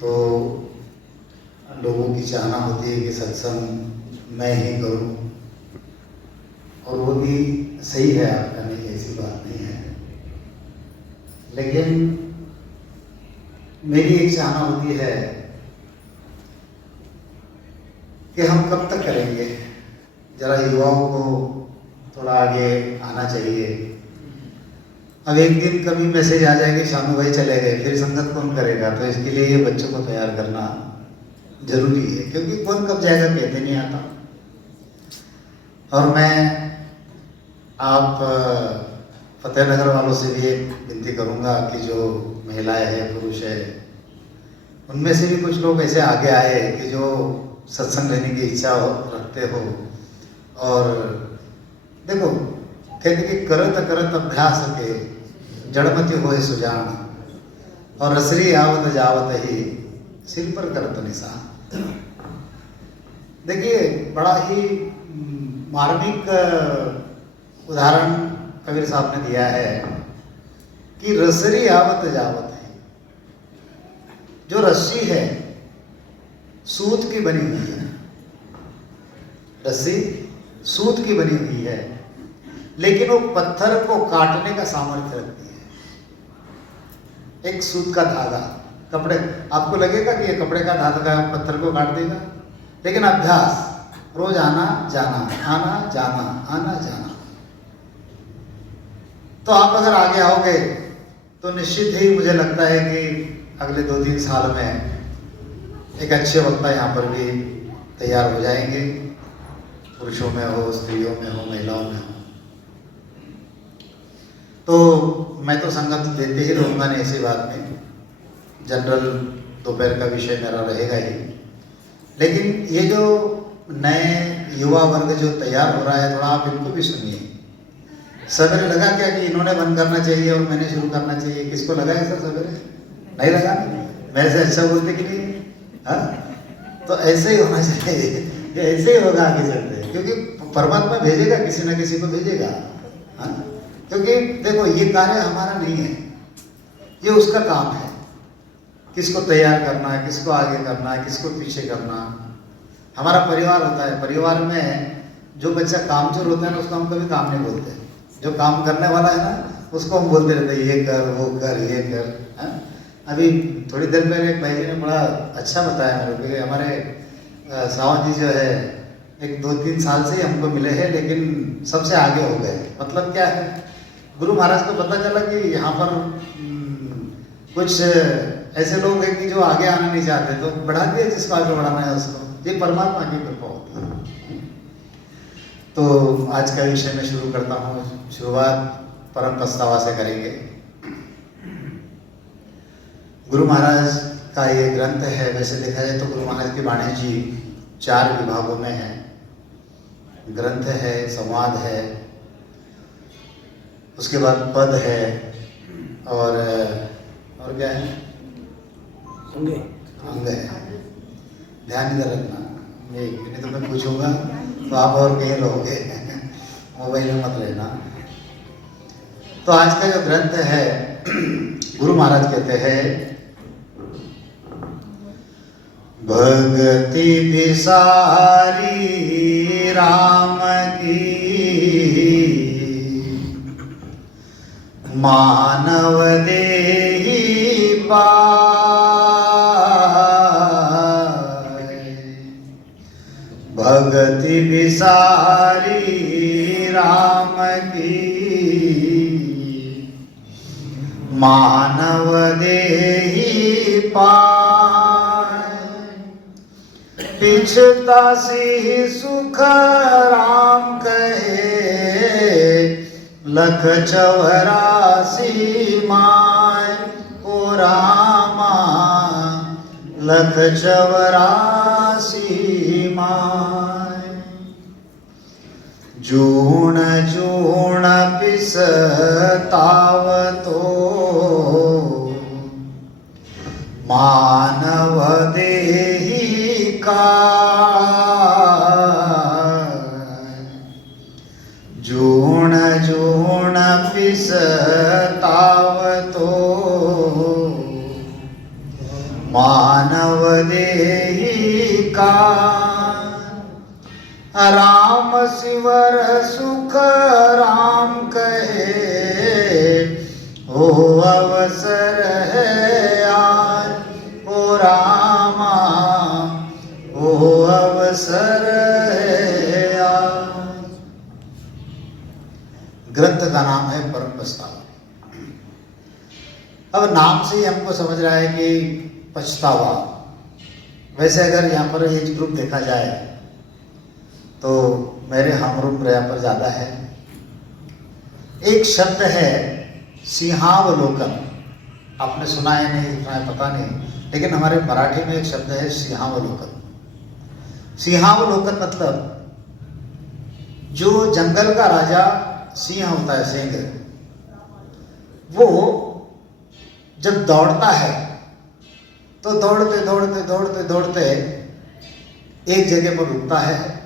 तो लोगों की चाहना होती है कि सत्संग मैं ही करूं, और वो भी सही है आपका, नहीं ऐसी बात नहीं है। लेकिन मेरी एक चाहना होती है कि हम कब तक करेंगे, जरा युवाओं को थोड़ा आगे आना चाहिए। अब एक दिन कभी मैसेज आ जाएगी शानू भाई चले गए, फिर संगत कौन करेगा? तो इसके लिए ये बच्चों को तैयार करना जरूरी है, क्योंकि कौन कब जाएगा कहते नहीं आता। और मैं आप फतेहनगर वालों से भी एक विनती करूंगा कि जो महिलाएं हैं, पुरुष है, उनमें से भी कुछ लोग ऐसे आगे आए कि जो सत्संग लेने की इच्छा रखते हो। और देखो, कहते कि करत करत अभ्यास के जड़मति होए सुजान, और रसरी आवत जावत ही सिर पर करत निशान। देखिए, बड़ा ही मार्मिक उदाहरण कबीर साहब ने दिया है कि रसरी आवत जावत है। जो रस्सी है सूत की बनी हुई है, रस्सी सूत की बनी हुई है, लेकिन वो पत्थर को काटने का सामर्थ्य रखती है। एक सूत का धागा, कपड़े, आपको लगेगा कि ये कपड़े का धागा पत्थर को काट देगा, लेकिन अभ्यास, रोज आना जाना, आना जाना, आना जाना, तो आप अगर आगे आओगे तो निश्चित ही मुझे लगता है कि अगले 2-3 साल में एक अच्छे वक्ता यहाँ पर भी तैयार हो जाएंगे, पुरुषों में हो, स्त्रियों में हो, महिलाओं में हो। तो मैं तो संगत देते ही रहूँगा, नहीं ऐसी बात नहीं, जनरल दोपहर का विषय मेरा रहेगा ही। लेकिन ये जो नए युवा वर्ग जो तैयार हो रहा है, थोड़ा आप इनको भी सुनिए। सवेरे लगा क्या कि इन्होंने बंद करना चाहिए और मैंने शुरू करना चाहिए? किसको लगा है सर सवेरे? नहीं लगा? मेरे से अच्छा बोलते कि नहीं? हाँ, तो ऐसे ही होना चाहिए, ये ऐसे ही होगा आगे चलते, क्योंकि परमात्मा भेजेगा, किसी ना किसी को भेजेगा। हाँ, क्योंकि देखो, ये कार्य हमारा नहीं है, ये उसका काम है। किसको तैयार करना है, किसको आगे करना है, किसको पीछे करना। हमारा परिवार होता है, परिवार में जो बच्चा कामचोर होता है ना, उसको हम कभी काम नहीं बोलते। जो काम करने वाला है ना, उसको हम बोलते रहते हैं, ये कर, वो कर, ये कर। हाँ? अभी थोड़ी देर पहले एक भाई जी ने बड़ा अच्छा बताया मेरे को कि हमारे सावंत जी जो है, एक 2-3 साल से ही हमको मिले हैं, लेकिन सबसे आगे हो गए। मतलब क्या है, गुरु महाराज को पता चला कि यहाँ पर कुछ ऐसे लोग हैं कि जो आगे आना नहीं चाहते, तो बढ़ा दिया जिसको आगे बढ़ाना है उसको। ये परमात्मा की कृपा होती है। तो आज का विषय मैं शुरू करता हूँ। शुरुआत परम पछतावा से करेंगे। गुरु महाराज का ये ग्रंथ है। वैसे देखा जाए तो गुरु महाराज की वाणी जी 4 विभागों में है। ग्रंथ है, संवाद है, उसके बाद पद है, और क्या है? अंग है। ध्यान इधर रखना, नहीं तो मैं पूछूंगा तो आप और कहीं रहोगे, मोबाइल में मत रहना। तो आज का जो ग्रंथ है, गुरु महाराज कहते हैं, भगति बिसारी राम की, मानव देहि पाए। भगति बिसारी राम की, मानव देहि पाए। पिछता सी सुख राम कहे, लख 84 my. O Rama lakh 84 my. जूण जूण पिसतावतो, मानव देहि काय। जूण जूण पिसतावतो, मानव राम सिवर सुख राम कहे, ओ अवसर है आज, ओ रामा ओ अवसर है आज। ग्रंथ का नाम है परम पछतावा। अब नाम से ही हमको समझ रहा है कि पछतावा। वैसे अगर यहाँ पर एज ग्रुप देखा जाए तो मेरे हम उम्र यहाँ पर ज़्यादा है। एक शब्द है सिंहावलोकन, आपने सुना है नहीं सुना है पता नहीं, लेकिन हमारे मराठी में एक शब्द है सिंहावलोकन। सिंहावलोकन मतलब जो जंगल का राजा सिंह होता है, सिंह, वो जब दौड़ता है तो दौड़ते दौड़ते दौड़ते दौड़ते एक जगह पर रुकता है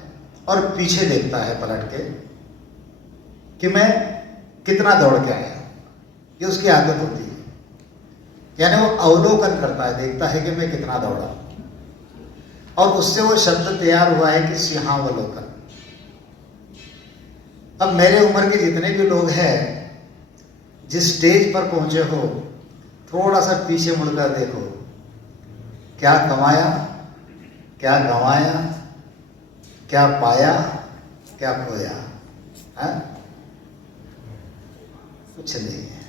और पीछे देखता है पलट के कि मैं कितना दौड़ के आया। ये उसकी आदत होती है, यानी वो अवलोकन करता है, देखता है कि मैं कितना दौड़ा, और उससे वो शब्द तैयार हुआ है कि सिंहावलोकन। अब मेरे उम्र के जितने भी लोग हैं, जिस स्टेज पर पहुंचे हो, थोड़ा सा पीछे मुड़कर देखो, क्या कमाया, क्या गंवाया, क्या पाया, क्या खोया है? कुछ नहीं है।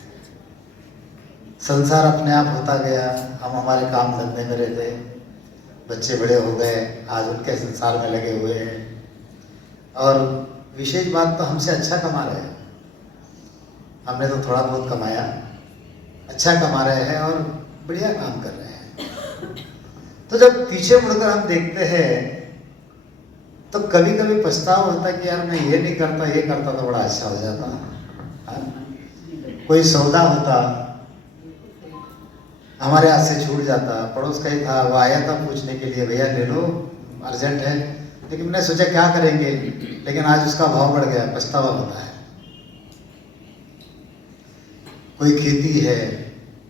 संसार अपने आप होता गया, हम हमारे काम धंधे में रहते, बच्चे बड़े हो गए, आज उनके संसार में लगे हुए हैं, और विशेष बात तो हमसे अच्छा कमा रहे हैं। हमने तो थोड़ा बहुत कमाया, अच्छा कमा रहे हैं और बढ़िया काम कर रहे हैं। तो जब पीछे मुड़कर हम देखते हैं तो कभी कभी पछतावा होता है कि यार मैं ये नहीं करता, ये करता तो बड़ा अच्छा हो जाता। कोई सौदा होता हमारे हाथ से छूट जाता, पड़ोस का ही था, वो आया था पूछने के लिए, भैया ले लो अर्जेंट है, लेकिन मैंने सोचा क्या करेंगे, लेकिन आज उसका भाव बढ़ गया, पछतावा होता है। कोई खेती है,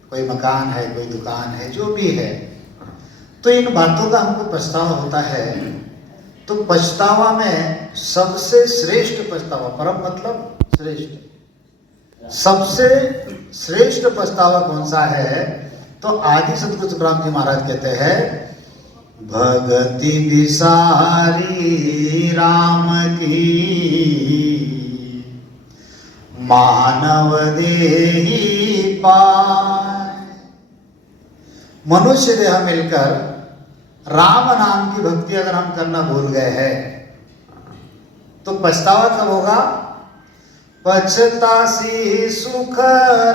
कोई मकान है, कोई दुकान है, जो भी है, तो इन बातों का हमको पछतावा होता है। तो पछतावा में सबसे श्रेष्ठ पछतावा, परम मतलब श्रेष्ठ, सबसे श्रेष्ठ पछतावा कौन सा है? तो आदि सतगुरु तुकाराम जी महाराज कहते हैं, भगति बिसारी राम की, मानव देही पाए। मनुष्य देह मिलकर राम नाम की भक्ति अगर हम करना भूल गए हैं तो पछतावा कब होगा? पछतासी सुख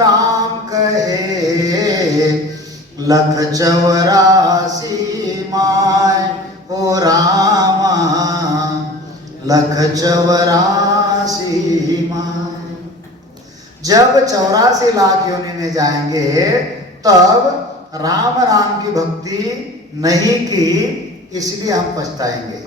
राम कहे, लख 84 my, O Rama lakh 84 my. जब 84 लाख योनि में जाएंगे तब राम नाम की भक्ति नहीं की, इसलिए हम पछताएंगे।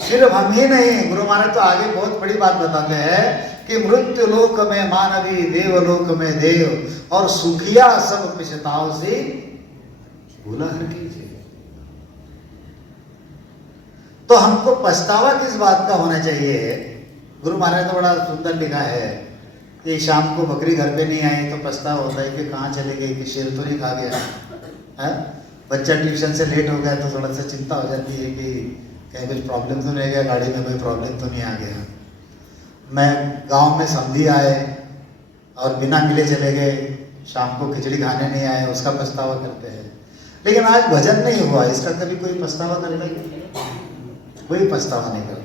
सिर्फ हम ही नहीं, गुरु महाराज तो आगे बहुत बड़ी बात बताते हैं कि मृत्यु लोक में मानवी, देवलोक में देव, और सुखिया सब पछताओ से भूला हर कीजिए। तो हमको पछतावा किस बात का होना चाहिए? गुरु महाराज तो बड़ा सुंदर लिखा है कि शाम को बकरी घर पे नहीं आई तो पछतावा होता है कि कहाँ चले गई, कि शेर तो नहीं खा गया है। बच्चा ट्यूशन से लेट हो गया तो थोड़ा सा चिंता हो जाती है कि कहीं कुछ प्रॉब्लम तो नहीं गया, गाड़ी में कोई प्रॉब्लम तो नहीं आ गया। मैं गांव में समधी आए और बिना मिले चले गए, शाम को खिचड़ी खाने नहीं आए, उसका पछतावा करते हैं। लेकिन आज भजन नहीं हुआ, इसका कभी कोई पछतावा करता है? कोई पछतावा नहीं करता।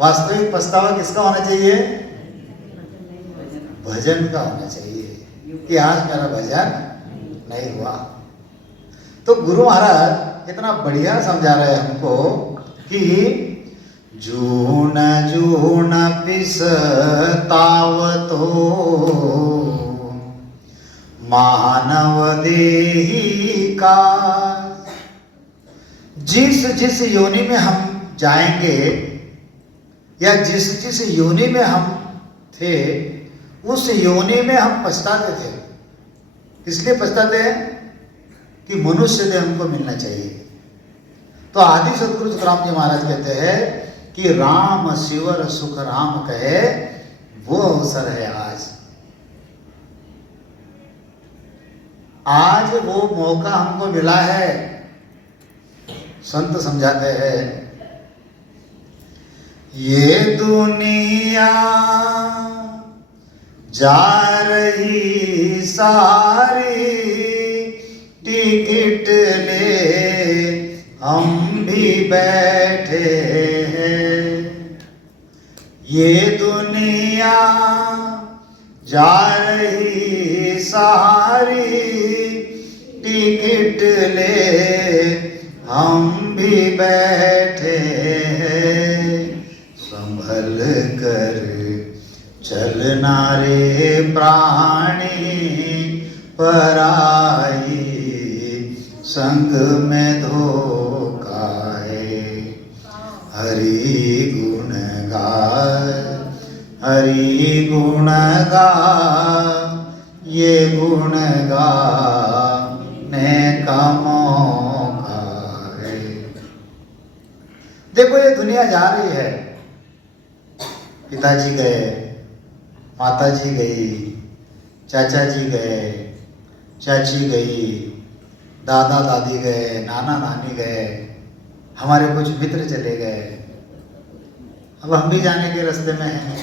वास्तविक पछतावा किसका होना चाहिए? भजन का होना चाहिए कि आज मेरा भजन नहीं हुआ। तो गुरु महाराज इतना बढ़िया समझा रहे हैं हमको कि जून जून पिसतावत हो, मानव देही का। जिस जिस योनि में हम जाएंगे या जिस जिस योनि में हम थे, उस योनि में हम पछताते थे। इसलिए पछताते हैं कि मनुष्य देह हमको मिलना चाहिए। तो आदि सदगुरु तुकाराम जी महाराज कहते हैं कि राम शिवर सुख राम कहे, वो अवसर है आज। आज वो मौका हमको मिला है। संत समझाते हैं, ये दुनिया जा रही सारी, टिकट ले हम भी बैठे हैं। ये दुनिया जा रही सारी, टिकट ले हम भी बैठे हैं। संभल कर चलना रे प्राणी, पराई संग में धोखा है। हरि गुण गाय, हरि गुण गा, ये गुण गाने का मौका है। देखो ये दुनिया जा रही है। पिताजी गए, माताजी गई, चाचा जी गए, चाची गई, दादा दादी गए, नाना नानी गए, हमारे कुछ मित्र चले गए। अब हम भी जाने के रास्ते में हैं।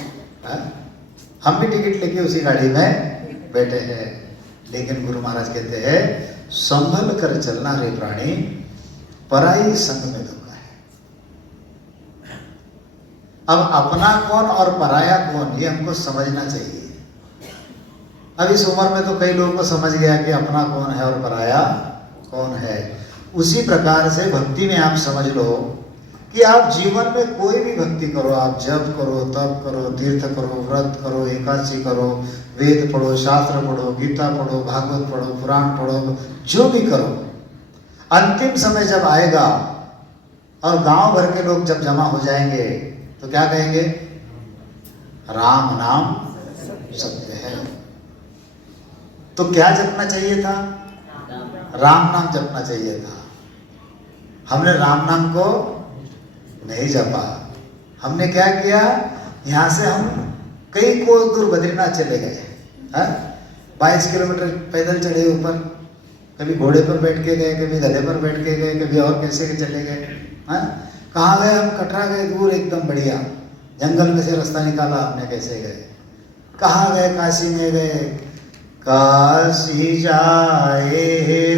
हम भी टिकट लेके उसी गाड़ी में बैठे हैं। लेकिन गुरु महाराज कहते हैं, संभल कर चलना रे प्राणी, पराई संग में धोखा है। अब अपना कौन और पराया कौन, ये हमको समझना चाहिए। अब इस उम्र में तो कई लोगों को समझ गया कि अपना कौन है और पराया कौन है। उसी प्रकार से भक्ति में आप समझ लो कि आप जीवन में कोई भी भक्ति करो, आप जप करो, तप करो, तीर्थ करो, व्रत करो, एकादशी करो, वेद पढ़ो, शास्त्र पढ़ो, गीता पढ़ो, भागवत पढ़ो, पुराण पढ़ो, जो भी करो, अंतिम समय जब आएगा और गांव भर के लोग जब जमा हो जाएंगे तो क्या कहेंगे? राम नाम सत्य है। तो क्या जपना चाहिए था? राम नाम जपना चाहिए था। हमने राम नाम को नहीं जपा। हमने क्या किया? यहाँ से हम कई कोस दूर बद्रीनाथ चले गए। 22 किलोमीटर पैदल चढ़े ऊपर, कभी घोड़े पर बैठ के गए, कभी गधे पर बैठ के गए, कभी और कैसे के चले गए। कहाँ गए हम? कटरा गए, दूर एकदम बढ़िया जंगल में से रास्ता निकाला हमने, कैसे गए। कहाँ गए? काशी में गए। काशी जाए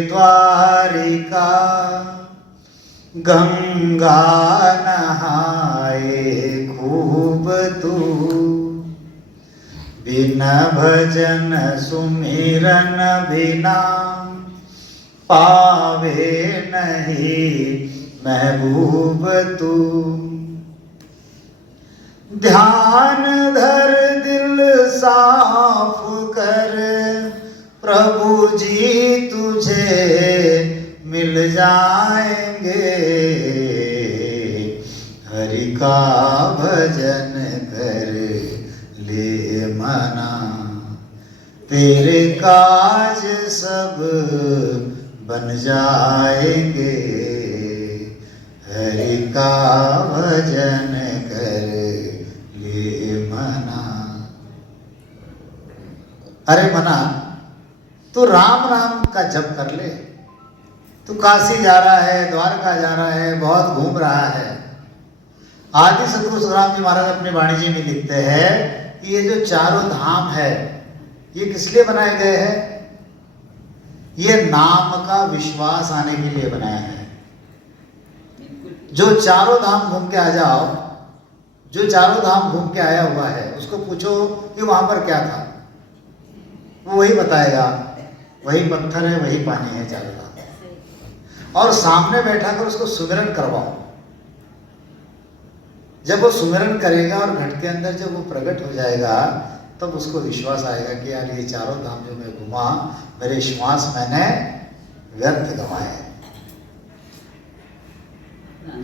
द्वारिका, गंगा नहाए खूब तू, बिना भजन सुमिरन बिना, पावे नहीं महबूब तू। ध्यान धर दिल साफ कर, प्रभु जी तुझे मिल जाएंगे। हरि का भजन कर ले मना, तेरे काज सब बन जाएंगे। हरि का भजन कर ले मना। अरे मना, तू राम नाम का जप कर ले। तू काशी जा रहा है, द्वारका जा रहा है, बहुत घूम रहा है। आदि सदगुरु तुकाराम जी महाराज अपनी वाणी जी में लिखते हैं कि ये जो चारों धाम है, ये किस लिए बनाए गए हैं? ये नाम का विश्वास आने के लिए बनाया है। जो चारों धाम घूम के आ जाओ, जो चारों धाम घूम के आया हुआ है, उसको पूछो कि वहां पर क्या था, वो वही बताएगा। वही पत्थर है, वही पानी है चारों धाम। और सामने बैठा कर उसको सुमिरन करवाओ। जब वो सुमिरन करेगा और घट के अंदर जब वो प्रकट हो जाएगा, तब उसको विश्वास आएगा कि यार ये चारों धाम जो मैं घुमा, मेरे श्वास मैंने व्यर्थ गंवाए।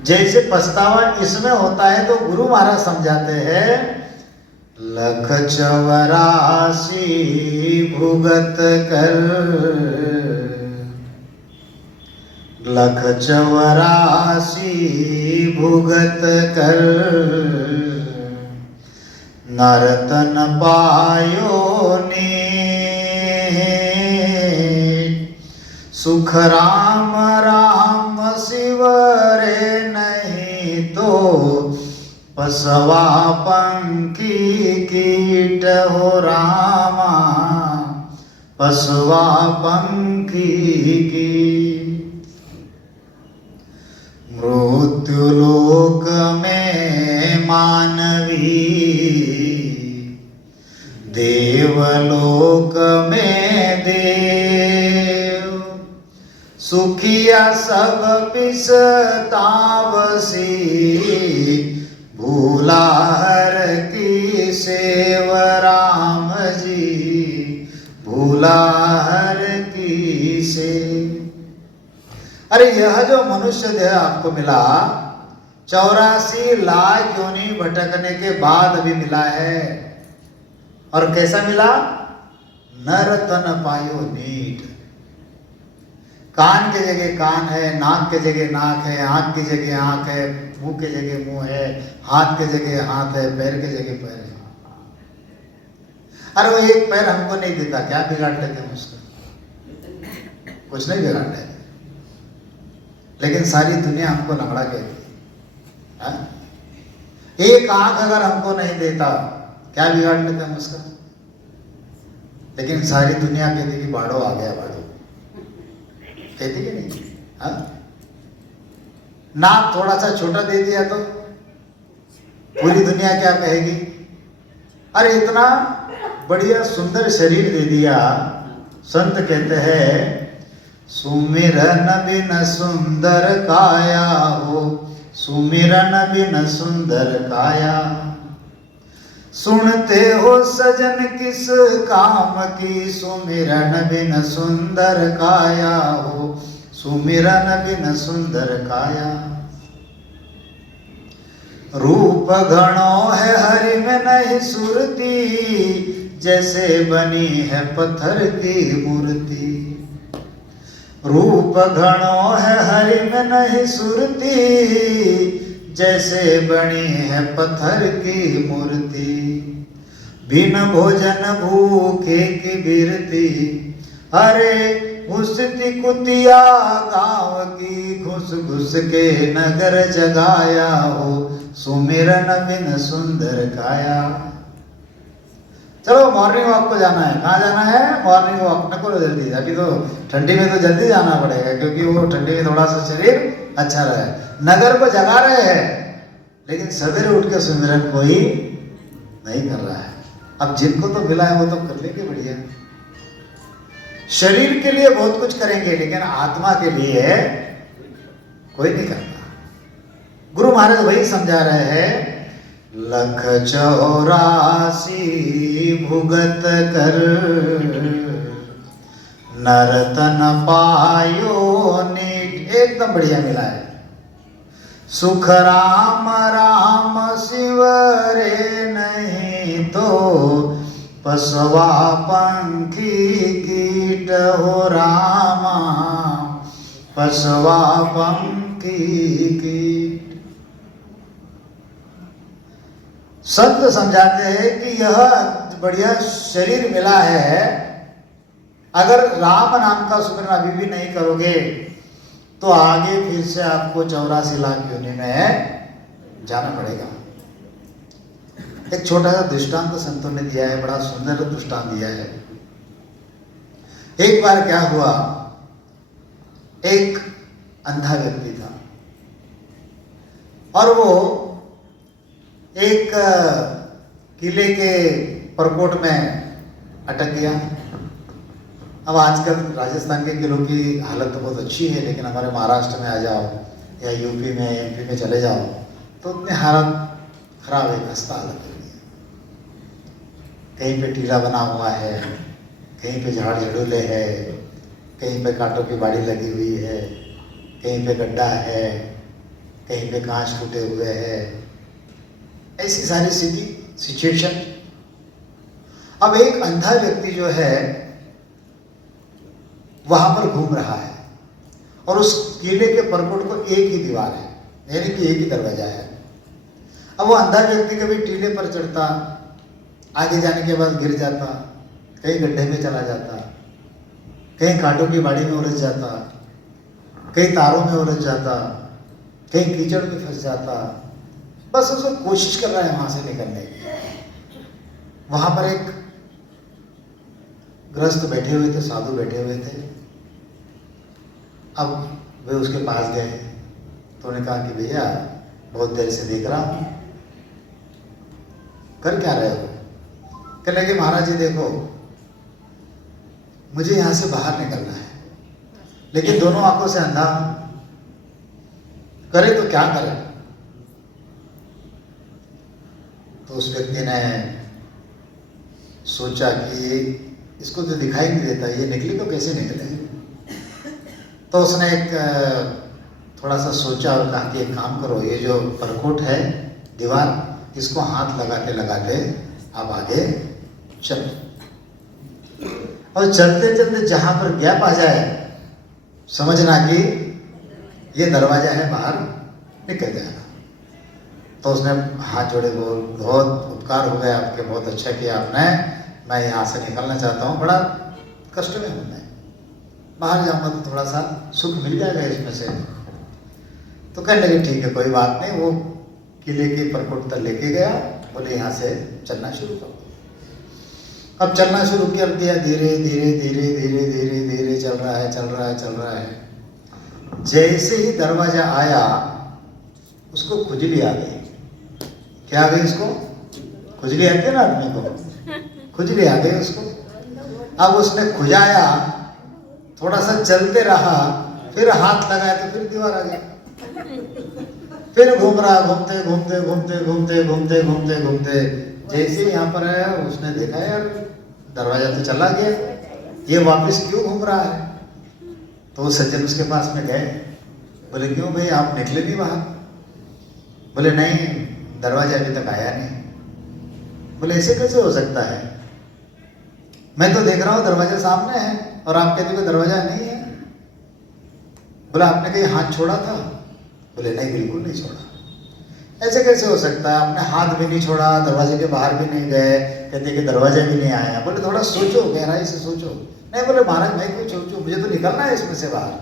जैसे पछतावा इसमें होता है, तो गुरु महाराज समझाते हैं, लख 84 भुगत कर, लख 84 भुगत कर, नरतन पायो नीट। सुख राम राम शिव रे नहीं तो, पसवा पंखी कीट हो रामा, पसवा पंखी कीट। मृत्युलोक में मानवी, देवलोक में देव। सुखिया सब पिसतावसी, भूला हर की सेव राम जी, भूला हर की सेव। अरे यह जो मनुष्य देह आपको मिला 84 लाख योनि भटकने के बाद अभी मिला है। और कैसा मिला? नर तन पायो नीट। कान के जगह कान है, नाक के जगह नाक है, आंख की जगह आंख है, मुंह के जगह मुंह है, हाथ के जगह हाथ है, पैर के जगह पैर है। अरे वो एक पैर हमको नहीं देता, क्या बिगाड़ लेते हैं उसका? कुछ नहीं बिगाड़ लेते, लेकिन सारी दुनिया हमको लंगड़ा कहती है। एक आंख अगर हमको नहीं देता, क्या बिगाड़ लेते हम उसका? लेकिन सारी दुनिया कहती कि बाड़ो आ गया, बाड़ो कहती कि नहीं? नाक थोड़ा सा छोटा दे दिया तो पूरी दुनिया क्या कहेगी? अरे इतना बढ़िया सुंदर शरीर दे दिया। संत कहते हैं सुमिरन बिन सुंदर काया हो, सुमिरन बिन सुंदर काया। सुनते हो सजन किस काम की, सुमिरन बिन सुंदर काया हो, सुमिरन बिन सुंदर काया। रूप घणो है हरि में नहीं सुरती, जैसे बनी है पत्थर की मूर्ति। रूप घणो है हरि में नहीं सुरती, जैसे बनी है पत्थर की मूर्ति। बिन भोजन भूखे की बिरती, अरे घुसती कुतिया गांव की, घुस घुस के नगर जगाया हो, सुमिरन बिन सुंदर काया। चलो मॉर्निंग वॉक को जाना है। कहाँ जाना है? Morning walk. न करो जल्दी, अभी तो ठंडी में तो जल्दी जाना पड़ेगा, क्योंकि वो ठंडी में थोड़ा सा शरीर अच्छा रहे। नगर को जगा रहे हैं, लेकिन सवेरे उठ के सुमिरन कोई नहीं कर रहा है। अब जिनको तो मिला है वो तो कर लेंगे बढ़िया। शरीर के लिए बहुत कुछ करेंगे, लेकिन आत्मा के लिए कोई नहीं करता। गुरु महाराज वही समझा रहे हैं, लख 84 भुगत कर, नरतन पायो नीट। एकदम बढ़िया मिला है। सुख राम राम शिव रे नहीं तो, पसवा पंखी कीट हो रामा, पसवा पंखी कीट। संत समझाते हैं कि यह बढ़िया शरीर मिला है, अगर राम नाम का सुमिरन अभी भी नहीं करोगे तो आगे फिर से आपको 84 लाख योनि में जाना पड़ेगा। एक छोटा सा दृष्टांत संतों ने दिया है, बड़ा सुंदर दृष्टांत दिया है। एक बार क्या हुआ, एक अंधा व्यक्ति था और वो एक किले के परकोट में अटक गया। अब आजकल राजस्थान के किलों की हालत तो बहुत अच्छी है, लेकिन हमारे महाराष्ट्र में आ जाओ या यूपी में एमपी में चले जाओ तो उतनी हालत खराब है, खस्ता हालत है। कहीं पे टीला बना हुआ है, कहीं पे झाड़ झड़ूले है, कहीं पे कांटों की बाड़ी लगी हुई है, कहीं पे गड्ढा है, कहीं पे कांच टूटे हुए हैं। ऐसी सारी सिचुएशन। अब एक अंधा व्यक्ति जो है वहां पर घूम रहा है और उस किले के परकोट को एक ही दीवार है, यानी कि एक ही दरवाजा है। अब वो अंधा व्यक्ति कभी टीले पर चढ़ता, आगे जाने के बाद गिर जाता, कहीं गड्ढे में चला जाता, कहीं कांटों की बाड़ी में उलझ जाता, कहीं तारों में उलझ जाता, कहीं कीचड़ में फंस जाता। बस उसको कोशिश कर रहा है वहां से निकलने की। वहां पर एक गृहस्थ बैठे हुए थे, साधु बैठे हुए थे। अब वे उसके पास गए तो उन्होंने कहा कि भैया बहुत देर से देख रहा हूं, कर क्या रहे हो? कहने लगे महाराज जी देखो, मुझे यहां से बाहर निकलना है, लेकिन दोनों आंखों से अंधा हूं, करे तो क्या करें? तो उस व्यक्ति ने सोचा कि इसको तो दिखाई नहीं देता, ये निकले तो कैसे निकले? तो उसने एक थोड़ा सा सोचा और कहा कि एक काम करो, ये जो परकोट है दीवार, इसको हाथ लगाते लगाते आप आगे चलो, और चलते चलते जहां पर गैप आ जाए समझना कि ये दरवाजा है, बाहर निकल जाना। तो उसने हाथ जोड़े, बोल बहुत उपकार हो गया आपके, बहुत अच्छा किया आपने, मैं यहाँ से निकलना चाहता हूँ, बड़ा कष्ट में हूँ मैं, बाहर जाऊँगा तो थोड़ा सा सुख मिल जाएगा इसमें से। तो कहने लगे ठीक है कोई बात नहीं। वो किले के परकोट तक लेके गया, बोले यहाँ से चलना शुरू करो। अब चलना शुरू कर दिया, धीरे धीरे धीरे धीरे धीरे धीरे चल रहा है, चल रहा है, चल रहा है। जैसे ही दरवाजा आया उसको खुजली आ गई। क्या आ गई उसको? खुजली आती है ना आदमी को, खुजली आ गई उसको। अब उसने खुजाया, थोड़ा सा चलते रहा, फिर हाथ लगाया तो फिर दीवार आ गई। फिर घूम रहा, घूमते घूमते घूमते घूमते घूमते घूमते घूमते जैसे यहाँ पर आया उसने देखा यार दरवाजा तो चला गया, ये वापस क्यों घूम रहा है? तो वो सज्जन उसके पास में गए, बोले क्यों भाई आप निकले नहीं बाहर? बोले नहीं, दरवाजा अभी तक आया नहीं। बोले ऐसे कैसे हो सकता है? मैं तो देख रहा हूँ दरवाजा सामने है और आप कहते हो दरवाजा नहीं है। बोला आपने कहीं हाथ छोड़ा था? बोले नहीं, बिल्कुल नहीं छोड़ा। ऐसे कैसे हो सकता है? आपने हाथ भी नहीं छोड़ा, दरवाजे के बाहर भी नहीं गए, कहते कि दरवाजा भी नहीं आया। बोले थोड़ा सोचो, गहराई से सोचो। नहीं, बोले महाराज मैं क्यों सोचूं, मुझे तो निकलना है इसमें से बाहर,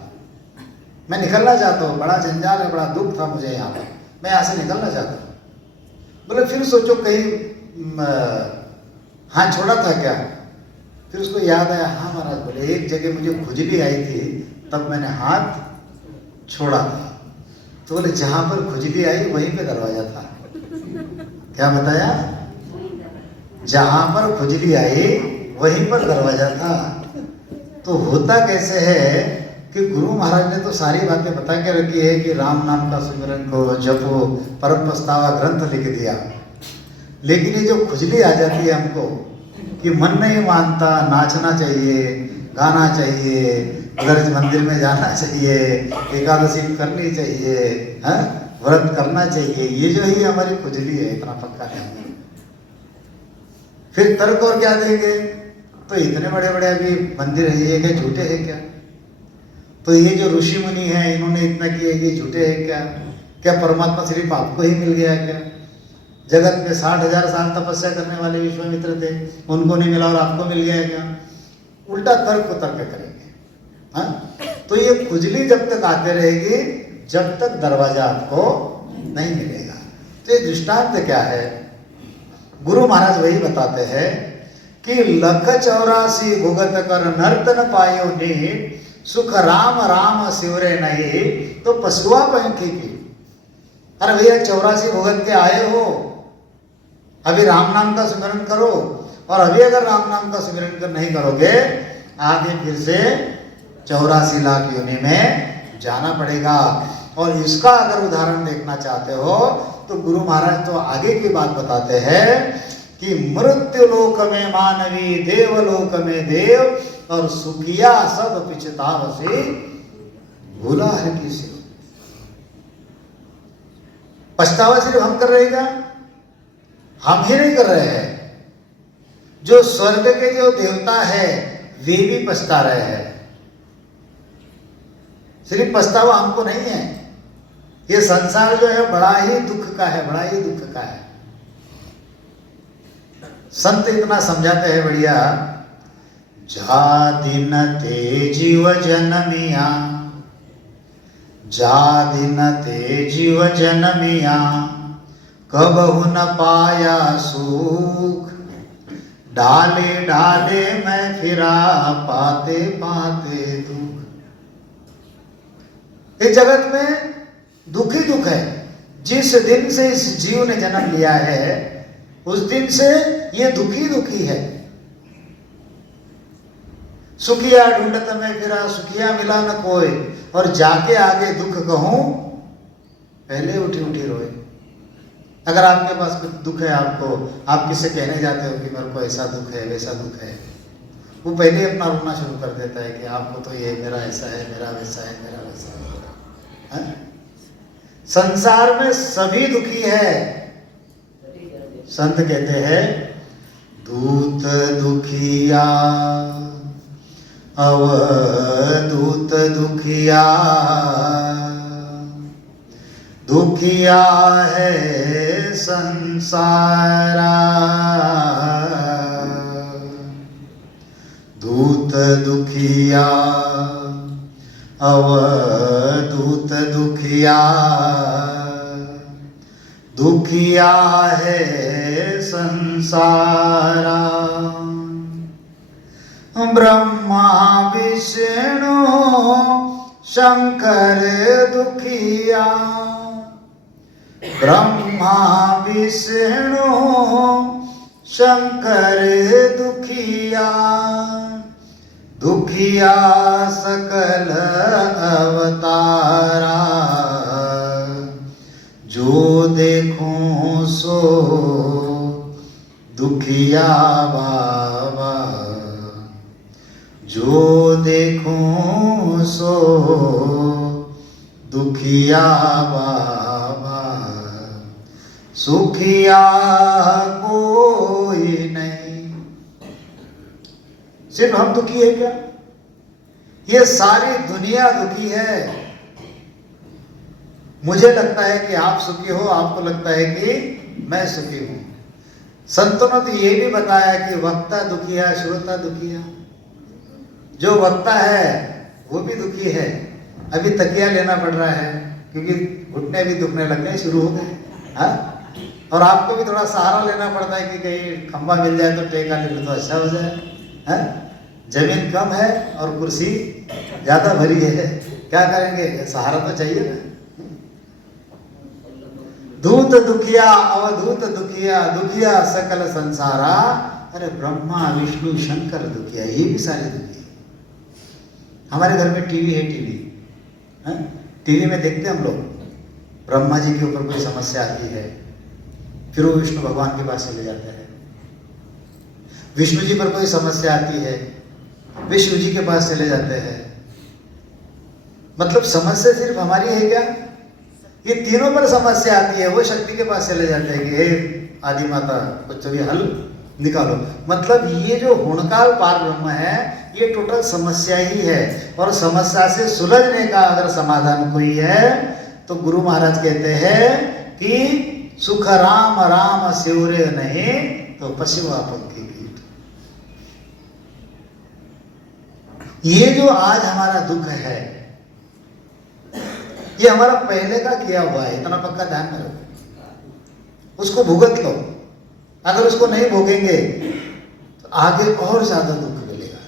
मैं निकलना चाहता हूँ, बड़ा जंजाल है, बड़ा दुख था मुझे यहाँ पर, मैं यहाँ से निकलना चाहता हूँ। बोले फिर सोचो कहीं हाथ छोड़ा था क्या? फिर उसको याद आया, हाँ महाराज, बोले एक जगह मुझे खुजली आई थी तब मैंने हाथ छोड़ा था। तो बोले जहां पर खुजली आई वहीं पे दरवाजा था। क्या बताया? जहां पर खुजली आई वहीं पर दरवाजा था। तो होता कैसे है कि गुरु महाराज ने तो सारी बातें बता के रखी है कि राम नाम का सिमरन करो, जपो, परम पछतावा ग्रंथ लिख दिया। लेकिन ये जो खुजली आ जाती है हमको कि मन नहीं मानता, नाचना चाहिए, गाना चाहिए, अगर मंदिर में जाना चाहिए, एकादशी करनी चाहिए, व्रत करना चाहिए, ये जो ही हमारी खुजली है, इतना पक्का नहीं। फिर तर्क और क्या देंगे? तो इतने बड़े बड़े अभी मंदिर है, ये क्या झूठे हैं क्या? तो ये जो ऋषि मुनि है इन्होंने इतना किया, ये झूठे हैं क्या? क्या परमात्मा सिर्फ आपको ही मिल गया क्या? जगत में 60,000 साल तपस्या करने वाले विश्वामित्र थे, उनको नहीं मिला और आपको मिल गया क्या? उल्टा तर्क को तर्क करेंगे। हाँ, तो ये खुजली जब तक आते रहेगी जब तक दरवाजा आपको नहीं मिलेगा। तो ये दृष्टांत क्या है? गुरु महाराज वही बताते हैं कि लख 84 भुगत कर नर्तन पायो नी, सुख राम राम शिवरे नहीं तो पशुआ पैंठी की। अरे भैया 84 भुगत के आए हो, अभी राम नाम का सिमरन करो, और अभी अगर राम नाम का सिमरन कर नहीं करोगे आगे फिर से 84 लाख योनि में जाना पड़ेगा। और इसका अगर उदाहरण देखना चाहते हो तो गुरु महाराज तो आगे की बात बताते हैं कि मृत्यु लोक में मानवी, देवलोक में देव, और सुखिया सब पिछतावसी भूला है किसी। पछतावा सिर्फ हम कर रहे हैं क्या? हम ही नहीं कर रहे हैं, जो स्वर्ग के जो देवता है वे भी पछता रहे हैं। सिर्फ पछतावा हमको नहीं है, ये संसार जो है बड़ा ही दुख का है, बड़ा ही दुख का है। संत इतना समझाते हैं बढ़िया, जा दिन ते जीव जनमिया, जा दिन ते जीव जनमिया, कबहु न पाया सुख, डाले डाले मैं फिरा, पाते पाते दुख। इस जगत में दुख ही दुख है। जिस दिन से इस जीव ने जन्म लिया है उस दिन से ये दुखी दुखी है। सुखिया ढूंढत में फिरा, सुखिया मिला न कोई, और जाके आगे दुख कहूं, पहले उठी उठी रोए। अगर आपके पास कुछ दुख है, आप किससे कहने जाते हो कि मेरे को ऐसा दुख है, वैसा दुख है, वो पहले अपना रोना शुरू कर देता है कि आपको तो ये मेरा ऐसा है, मेरा वैसा है, मेरा वैसा है। संसार में सभी दुखी है। संत कहते हैं, दूत दुखिया अवधूत दुखिया, दुखिया है संसारा, दूत दुखिया अवधूत दुखिया, दुखिया है संसारा। ब्रह्मा विष्णु शंकर दुखिया, ब्रह्मा विष्णु शंकर दुखिया, दुखिया सकल अवतारा, जो देखूं सो दुखिया बाबा, जो देखूं सो दुखिया बाबा, सुखिया कोई नहीं। सिर्फ हम दुखी है क्या? ये सारी दुनिया दुखी है। मुझे लगता है कि आप सुखी हो, आपको लगता है कि मैं सुखी हूं। संतों ने तो ये भी बताया कि वक्ता दुखिया, श्रोता दुखिया। जो वक्ता है वो भी दुखी है। अभी तकिया लेना पड़ रहा है क्योंकि घुटने भी दुखने लग गए, शुरू हो गए। हाँ, और आपको भी थोड़ा सहारा लेना पड़ता है कि कहीं खंबा मिल जाए तो टेका ले लो तो अच्छा हो जाए। हाँ? जमीन कम है और कुर्सी ज्यादा भरी है, क्या करेंगे? सहारा तो चाहिए ना। दूत दुखिया अवधूत दुखिया, दुखिया सकल संसारा। अरे ब्रह्मा विष्णु शंकर दुखिया, ये भी सारे दुखी है। हमारे घर में टीवी है, टीवी में देखते हम लोग, ब्रह्मा जी के ऊपर कोई समस्या आती है, फिर वो विष्णु भगवान के पास चले जाते हैं। विष्णु जी पर कोई समस्या आती है, विष्णु जी के पास चले जाते हैं। मतलब समस्या सिर्फ हमारी है क्या? ये तीनों पर समस्या आती है, वो शक्ति के पास चले जाते हैं कि हे आदि माता कुछ तो भी हल निकालो। मतलब ये जो हुणकाल पार ब्रह्म है, ये टोटल समस्या ही है। और समस्या से सुलझने का अगर समाधान कोई है तो गुरु महाराज कहते हैं कि सुख राम राम सिवरे नहीं तो पशुआ पंखी कीट। ये जो आज हमारा दुख है, ये हमारा पहले का किया हुआ है, इतना पक्का ध्यान में रखो। उसको भुगत लो। अगर उसको नहीं भोगेंगे तो आगे और ज्यादा दुख मिलेगा।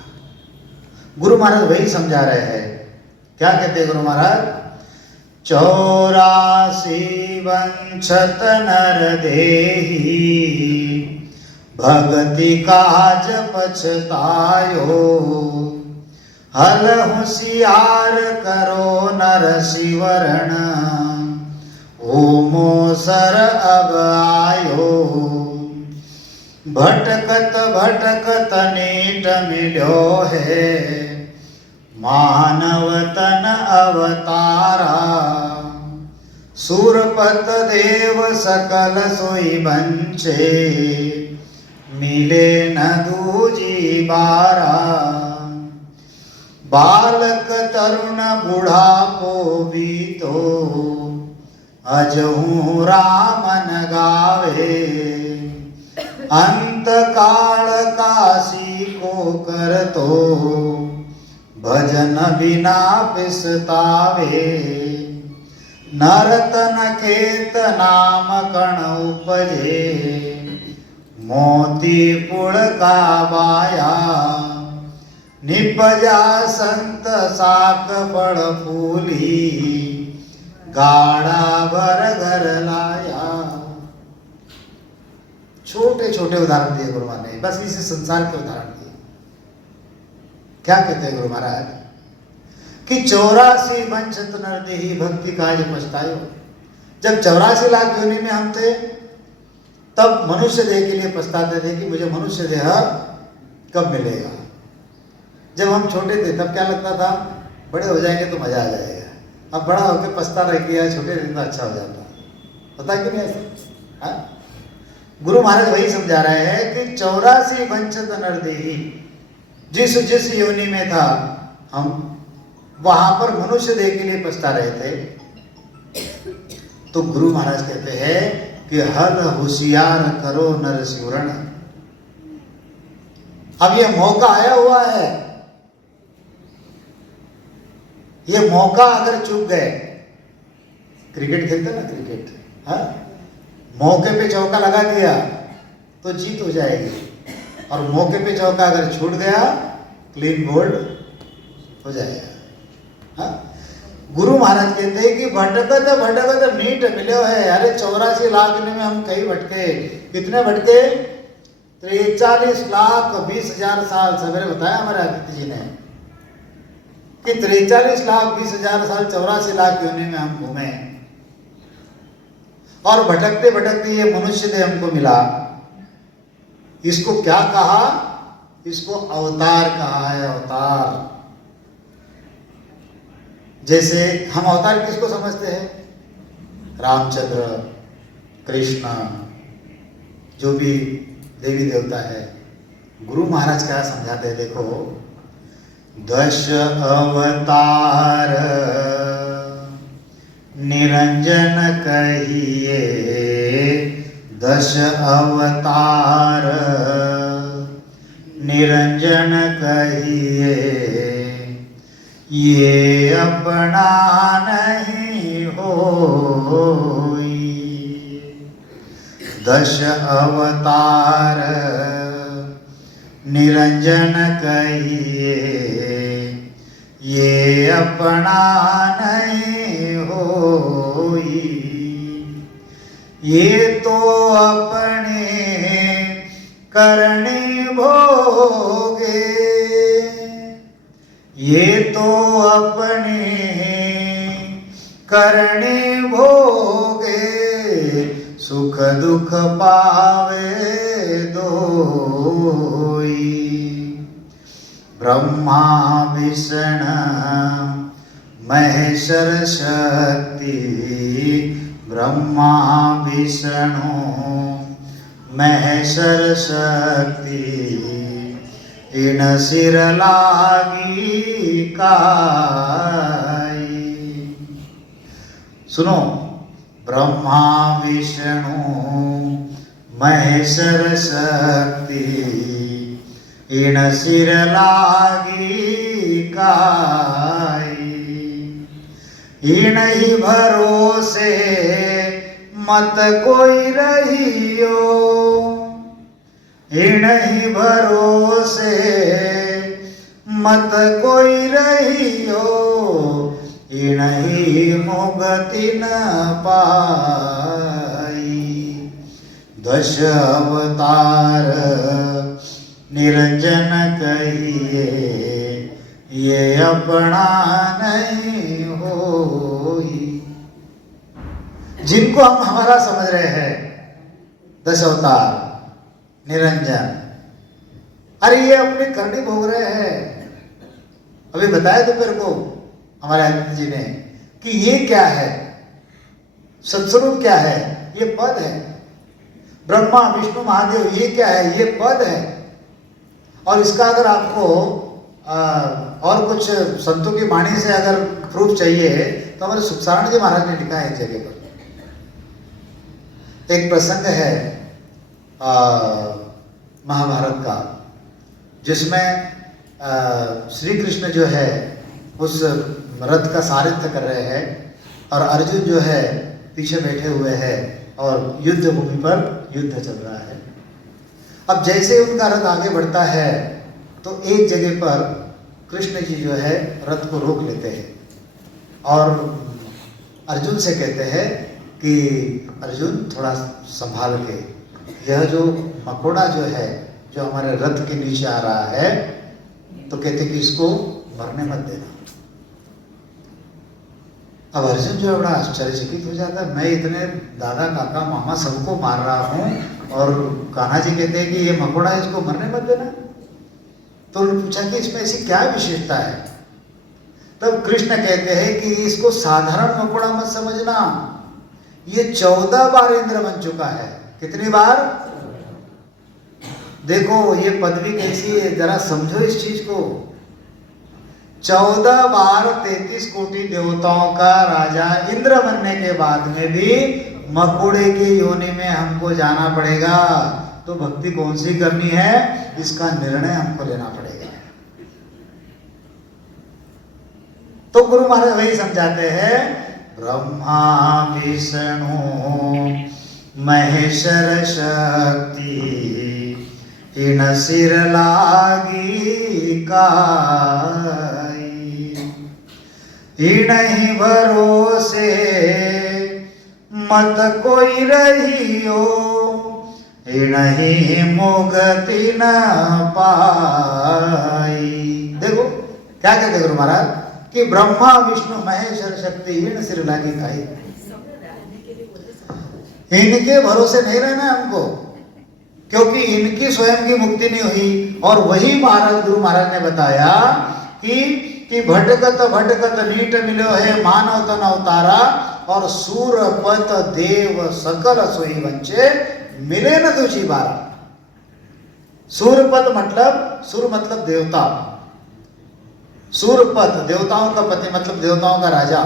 गुरु महाराज वही समझा रहे हैं। क्या कहते हैं गुरु महाराज? 84 वंशत नर देही, भगति काज पछतायो, हल होशियार करो नर शिवरण, ओमो सर अब आयो, भटकत भटकत नेट मिलो है, मानव तन अवतारा, सुरपत देव सकल सोई बंचे, मिले न दूजी बारा, बालक तरुण बुढ़ापो बीतो, अजहू राम न गावे। अंत काल काशी को करतो, भजन बिना पिसतावे। नरतन खेत नाम कण उपजे, मोती पुड़ का बाया। निपजा संत साक बड़ फूली, गाड़ा भर घर लाया। छोटे छोटे उदाहरण दिए गुरु महाराज ने, बस इसी संसार के उदाहरण दिए। क्या कहते हैं गुरु महाराज कि 84 वंशत नर देहि भक्ति काज पछतायो। जब 84 लाख योनि में हम थे, तब मनुष्य देह के लिए पछताते थे कि मुझे मनुष्य देह कब मिलेगा। जब हम छोटे थे तब क्या लगता था, बड़े हो जाएंगे तो मजा आ जाएगा। अब बड़ा होकर पछता रह गया, छोटे थे तो अच्छा हो जाता। पता कि नहीं ऐसा? हाँ? गुरु महाराज वही समझा रहे हैं कि 84 वंशत नर देहि, जिस जिस योनि में था हम, वहां पर मनुष्य देह के लिए पछता रहे थे। तो गुरु महाराज कहते हैं कि हल होशियार करो नर सिमरण। अब यह मौका आया हुआ है, ये मौका अगर चूक गए, क्रिकेट खेलते ना क्रिकेट, हाँ, मौके पे चौका लगा दिया तो जीत हो जाएगी, और मौके पे चौका अगर छूट गया क्लीन बोल्ड हो जाएगा। हाँ? गुरु महाराज कहते हैं कि भटकत भटकत मीट मिलो है। अरे 84 लाख में हम कहीं भटके, कितने भटके? 43 लाख 20 हजार साल। सवेरे बताया हमारे आदित्य जी ने कि 43 लाख 20 हजार साल 84 लाख योनि में हम घूमे, और भटकते भटकते ये मनुष्य देह हमको मिला। इसको क्या कहा? इसको अवतार कहा है, अवतार। जैसे हम अवतार किसको समझते हैं? रामचंद्र, कृष्ण, जो भी देवी देवता है। गुरु महाराज क्या समझाते हैं, देखो, 10 अवतार निरंजन कहिए, 10 अवतार निरंजन कहिए। ये अपना नहीं होई, 10 अवतार निरंजन कहिए। ये अपना नहीं होई, ये तो अपने करने भोगे। ये तो अपने करने भोगे, सुख दुख पावे दोई। ब्रह्मा विष्णु महेश्वर शक्ति, ब्रह्मा विष्णु महेश्वर शक्ति। इन सिर लागी काई। सुनो, ब्रह्मा विष्णु महेश्वर शक्ति। इन सिर लागी काई। इन ही भरोसे मत कोई रहियो। इन ही भरोसे मत कोई रहियो। इन ही मुक्ति न पाई। 10 अवतार निरंजन कहिए, ये अपना नहीं होई। जिनको हम हमारा समझ रहे हैं, 10 अवतार निरंजन, अरे ये अपनी करनी भोग रहे हैं। अभी बताया दोपहर को हमारे आदित्य जी ने कि ये क्या है, सत्स्वरूप क्या है, ये पद है। ब्रह्मा विष्णु महादेव ये क्या है, ये पद है। और इसका अगर आपको और कुछ संतों की वाणी से अगर प्रूफ चाहिए तो हमारे सुखसारण जी महाराज ने लिखा है एक जगह पर। एक प्रसंग है महाभारत का, जिसमें श्री कृष्ण जो है उस रथ का सारथ्य कर रहे हैं और अर्जुन जो है पीछे बैठे हुए हैं और युद्ध भूमि पर युद्ध चल रहा है। अब जैसे उनका रथ आगे बढ़ता है तो एक जगह पर कृष्ण जी जो है रथ को रोक लेते हैं और अर्जुन से कहते हैं कि अर्जुन थोड़ा संभाल के, यह जो मकोड़ा जो है जो हमारे रथ के नीचे आ रहा है, तो कहते कि इसको मरने मत देना। अब अर्जुन जो है बड़ा आश्चर्यचकित हो जाता है, मैं इतने दादा काका मामा सबको मार रहा हूँ और कान्हा जी कहते हैं कि ये मकोड़ा है इसको मरने मत देना। तो उन्होंने पूछा कि इसमें ऐसी क्या विशेषता है? तब कृष्ण कहते हैं कि इसको साधारण मकोड़ा मत समझना, ये 14 बार इंद्र बन चुका है। कितनी बार? देखो ये पदवी कैसी है, जरा समझो इस चीज को। 14 बार 33 कोटि देवताओं का राजा इंद्र बनने के बाद में भी मकोड़े के योनि में हमको जाना पड़ेगा। तो भक्ति कौन सी करनी है, इसका निर्णय हमको लेना पड़ेगा। तो गुरु महाराज वही समझाते हैं, ब्रह्मा विष्णु महेश्वर शक्ति इन सिर लागी काई, इन्हीं भरोसे मत कोई रहियो, इन्हीं मुक्ति न पाई। देखो क्या कहते गुरु महाराज कि ब्रह्मा विष्णु महेश्वर शक्ति इन सिर लागी काई, इनके भरोसे नहीं रहना है हमको, क्योंकि इनकी स्वयं की मुक्ति नहीं हुई। और वही महाराज गुरु महाराज ने बताया कि भटकत भटकत नीट मिलो है मानव तन अवतारा, और सूरपत देव सकल सोई वंचे मिले न तुझी बारा। सूरपत मतलब, सूर मतलब देवता, सूरपत देवताओं का पति मतलब देवताओं का राजा,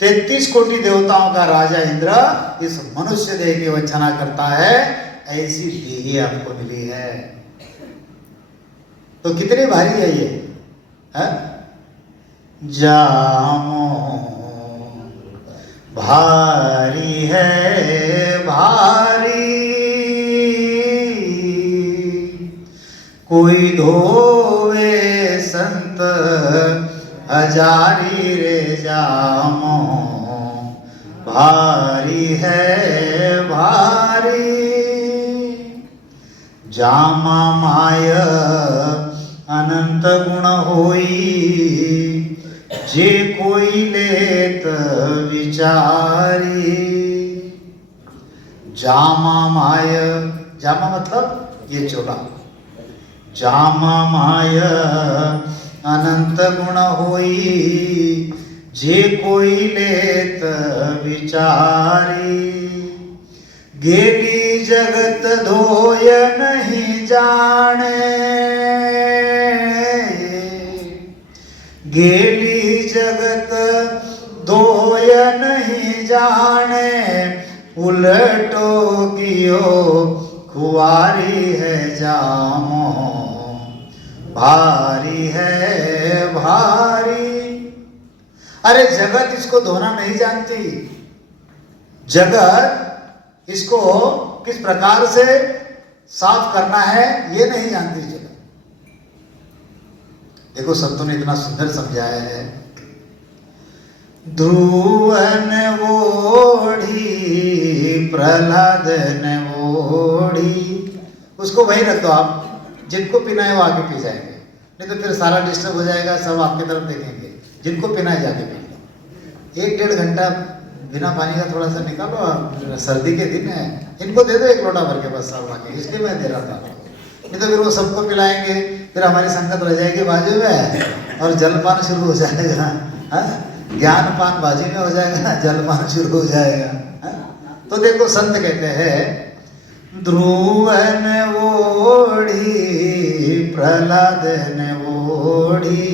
33 कोटि देवताओं का राजा इंद्र इस मनुष्य देह की वंचना करता है, ऐसी देही आपको मिली है। तो कितनी भारी है ये है? जामो भारी है भारी, कोई धोवे संत हजारी रे जामो, भारी है भारी। जामा माय अनंत गुण होई, जे कोई लेत विचारी। जामा माय, जामा मतलब ये चोला, जामा माय अनंत गुण होई, जे कोई लेत विचारी। गेली जगत धोय नहीं जाने, गेली जगत धोय नहीं जाने, उलटो कियो खुआरी है जामो, भारी है भारी। अरे जगत इसको धोना नहीं जानती, जगत इसको किस प्रकार से साफ करना है ये नहीं जानती जगत। देखो संतों ने इतना सुंदर समझाया है, ध्रुवन ओढ़ी प्रहलाद ने ओढ़ी, उसको वहीं रख दो आप, जिनको पीना है वो आके पी जाएंगे, नहीं तो फिर सारा डिस्टर्ब हो जाएगा, सब आपकी तरफ देखेंगे। जिनको पीना है जाके पी लो, 1-1.5 घंटा बिना पानी का थोड़ा सा निकालो, सर्दी के दिन है, इनको दे दो 1 लोटा भर के बस सब आके, इसलिए मैं दे रहा था। नहीं तो फिर वो सबको पिलाएंगे, फिर हमारी संगत रह जाएगी बाजू में और जलपान शुरू हो जाएगा, ज्ञान पान बाजी में हो जाएगा, जलपान शुरू हो जाएगा। तो देखो संत कहते हैं ध्रुवन ओढ़ी प्रहलादन ओढ़ी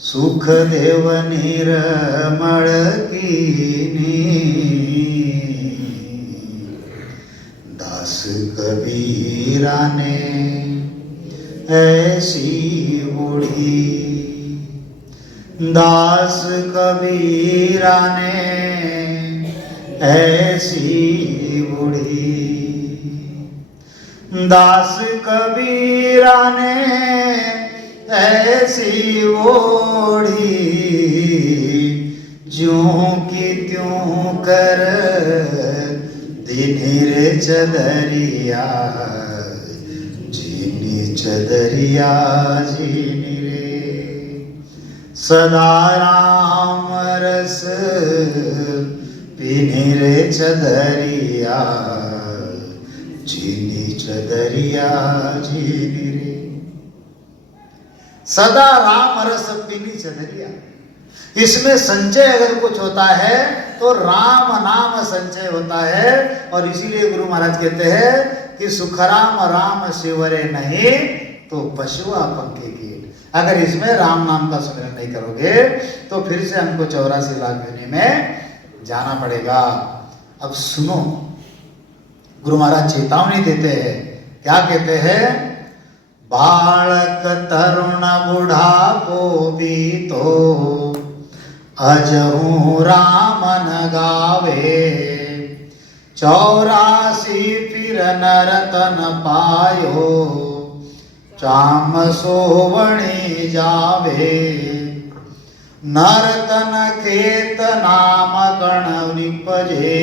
सुखदेव निर्मल कीनी दास कबीरा ने ऐसी ओढ़ी दास कबीरा ने ऐसी ओढ़ी दास कबीरा ने ऐसी ओढ़ी ज्यों की त्यों कर दिनेर चदरिया जीनी चदरिया जीनी रे सदा राम रस पीने रे चदरिया जीनी चदरिया जीनी रे सदा राम रस पीनी चदरिया। इसमें संचय अगर कुछ होता है तो राम नाम संचय होता है। और इसीलिए गुरु महाराज कहते हैं कि सुखराम राम शिवरे नहीं तो पशुआ पंखे कीट। अगर इसमें राम नाम का सुमिरन नहीं करोगे तो फिर से हमको 84 लाख योनि में जाना पड़ेगा। अब सुनो, गुरु महाराज चेतावनी देते हैं। क्या कहते हैं? बालक तरुण बुढ़ापो भी तो अजहू राम न गावे 84 फिर नरतन पायो चाम सोवणी जावे नरतन खेत नाम गण निपजे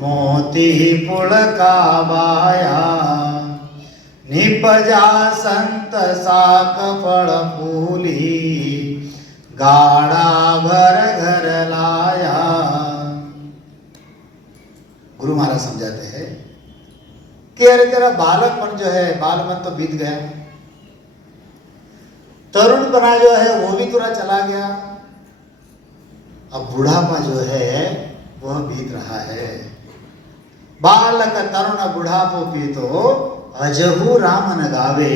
मोती पुलका बाया निपजा संत साक फल फूली गाड़ा घर घर लाया। गुरु महाराज समझाते हैं कि अरे तेरा बालकपन जो है, बालपन तो बीत गया, तरुणपना जो है वो भी तुरा चला गया, अब बुढ़ापा जो है वह बीत रहा है। बालक तरुण बुढ़ापो पीतो अजहू राम न गावे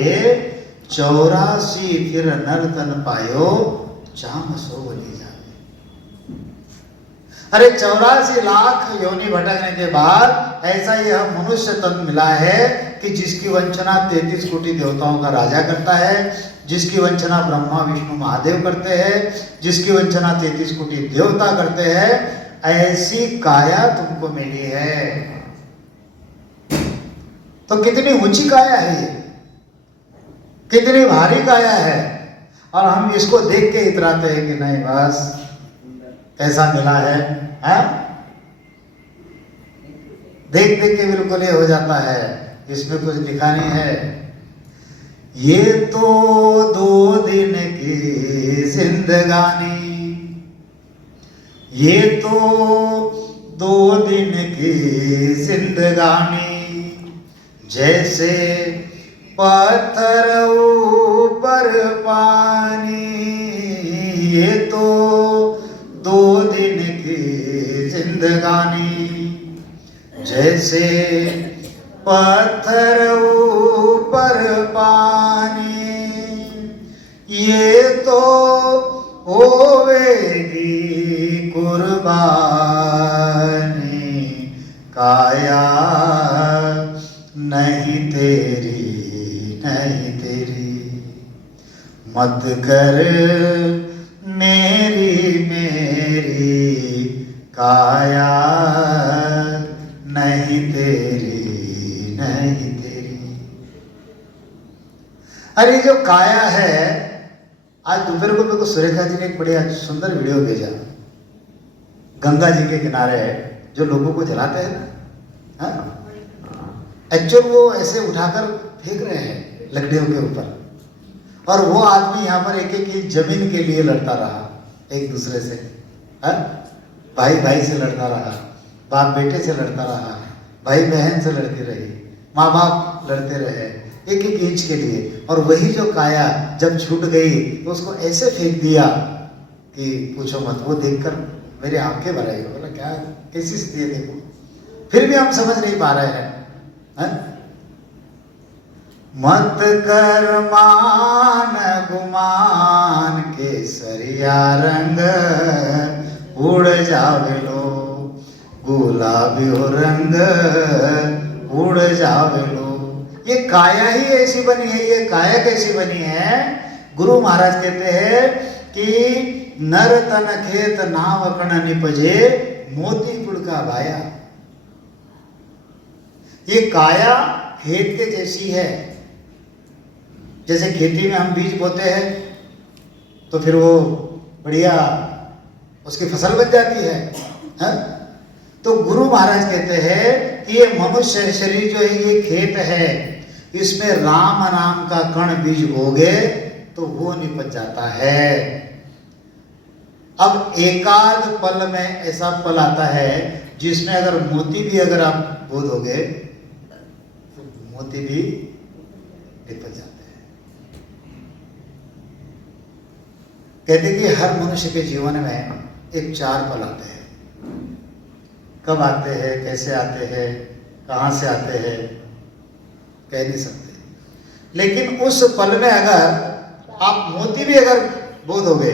84 फिर नर्तन पायो चाम सोवनी जावे। अरे 84 लाख योनि भटकने के बाद ऐसा यह मनुष्य तन मिला है कि जिसकी वंचना 33 कोटि देवताओं का राजा करता है, जिसकी वंचना ब्रह्मा विष्णु महादेव करते हैं, जिसकी वंचना 33 कोटि देवता करते हैं। ऐसी काया तुमको मिली है तो कितनी ऊंची काया है ये, कितनी भारी काया है। और हम इसको देख के इतराते हैं कि नहीं बस कैसा मिला है, देख देख के बिल्कुल ये हो जाता है, इसमें कुछ लिखा नहीं है। ये तो 2 दिन की जिंदगानी, ये तो 2 दिन की जिंदगानी जैसे पत्थर ऊपर पानी। ये तो 2 दिन की जिंदगानी जैसे पत्थर ऊपर पानी। ये तो होवेगी कुर्बानी काया नहीं तेरी, नहीं तेरी मत कर मेरी मेरी काया नहीं तेरी, नहीं तेरी। अरे जो काया है, आज दोपहर को मेरे को सुरेखा जी ने एक बढ़िया सुंदर वीडियो भेजा। गंगा जी के किनारे जो लोगों को जलाते हैं ना, एक्चुअल वो ऐसे उठाकर फेंक रहे हैं लकड़ियों के ऊपर, और वो आदमी यहाँ पर एक एक जमीन के लिए लड़ता रहा एक दूसरे से। भाई भाई से लड़ता रहा, बाप बेटे से लड़ता रहा, भाई बहन से लड़ती रही, माँ बाप लड़ते रहे एक एक इंच के लिए। और वही जो काया जब छूट गई तो उसको ऐसे फेंक दिया कि पूछो मत। वो देखकर मेरी आंखें भर आई। बोला क्या कैसी स्थिति है देखो, फिर भी हम समझ नहीं पा रहे हैं। मत कर मान गुमान केसरिया रंग उड़ जावे लो, गुलाबी हो रंग उड़ जावे लो। ये काया ही ऐसी बनी है। ये काया कैसी बनी है? गुरु महाराज कहते हैं कि नर तन खेत नाव कण निपजे मोती गुड़ का बाया। ये काया खेत के जैसी है। जैसे खेती में हम बीज बोते हैं तो फिर वो बढ़िया उसकी फसल बन जाती है। तो गुरु महाराज कहते हैं कि ये मनुष्य शरीर जो है ये खेत है, इसमें राम नाम का कण बीज बोगे तो वो निपट जाता है। अब एकाध पल में ऐसा पल आता है जिसमें अगर मोती भी अगर आप बो दोगे तो मोती भी निपट जाते हैं। कहते कि हर मनुष्य के जीवन में एक 4 पल आते हैं। कब आते हैं, कैसे आते हैं, कहाँ से आते हैं, कह नहीं सकते। लेकिन उस पल में अगर आप मोती भी अगर बो दोगे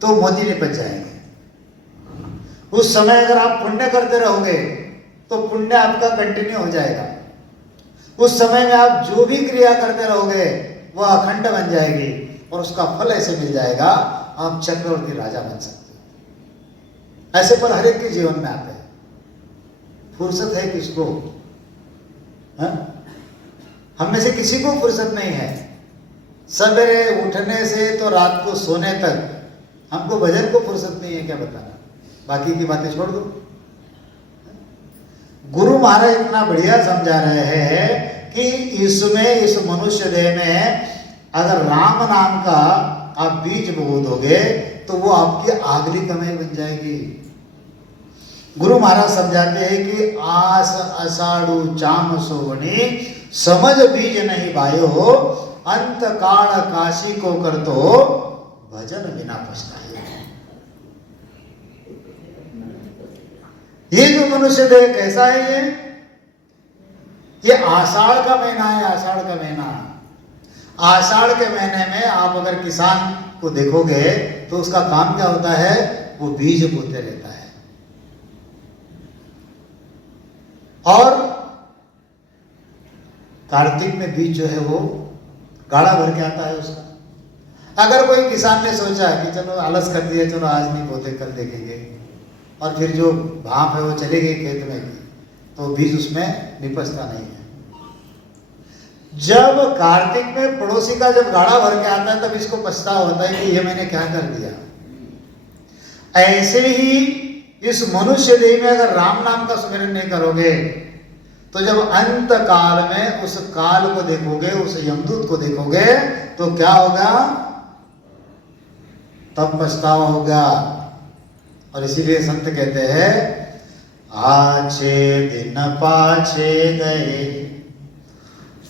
तो मोती निपट जाएंगे। उस समय अगर आप पुण्य करते रहोगे तो पुण्य आपका कंटिन्यू हो जाएगा। उस समय में आप जो भी क्रिया करते रहोगे वह अखंड बन जाएगी और उसका फल ऐसे मिल जाएगा, आप चक्रवर्ती राजा बन सकते हो। ऐसे पर हर एक के जीवन में आते हैं। फुर्सत है किसको? हम में से किसी को फुर्सत नहीं है। सवेरे उठने से तो रात को सोने तक हमको भजन को फुर्सत नहीं है, क्या बताना। बाकी की बातें छोड़ दो। गुरु महाराज इतना बढ़िया समझा रहे हैं कि इसमें, इस मनुष्य देह में अगर राम नाम का आप बीज बो दोगे तो वो आपकी आगली कमाई बन जाएगी। गुरु महाराज समझाते हैं कि आस अषाढ़ु चाम सोवनी समझ बीज नहीं बायो, अंत काल काशी को कर तो भजन बिना पछताए। ये जो मनुष्य देह कैसा है? ये आषाढ़ का महीना है। आषाढ़ का महीना, आषाढ़ के महीने में आप अगर किसान को देखोगे तो उसका काम क्या होता है? वो बीज बोते रहता है। और कार्तिक में बीज जो है वो गाढ़ा भर के आता है उसका। अगर कोई किसान ने सोचा कि चलो आलस कर दिया, चलो आज नहीं बोते कल देखेंगे, और फिर जो भाप है वो चली गई खेत में, तो बीज उसमें निपजता नहीं है। जब कार्तिक में पड़ोसी का जब गाढ़ा भर के आता है तब इसको पछतावा होता है कि ये मैंने क्या कर दिया। ऐसे ही इस मनुष्य देह में अगर राम नाम का स्मरण नहीं करोगे तो जब अंत काल में उस काल को देखोगे, उस यमदूत को देखोगे तो क्या होगा? तब पछतावा होगा। और इसीलिए संत कहते हैं, आछे दिन पाछे गए,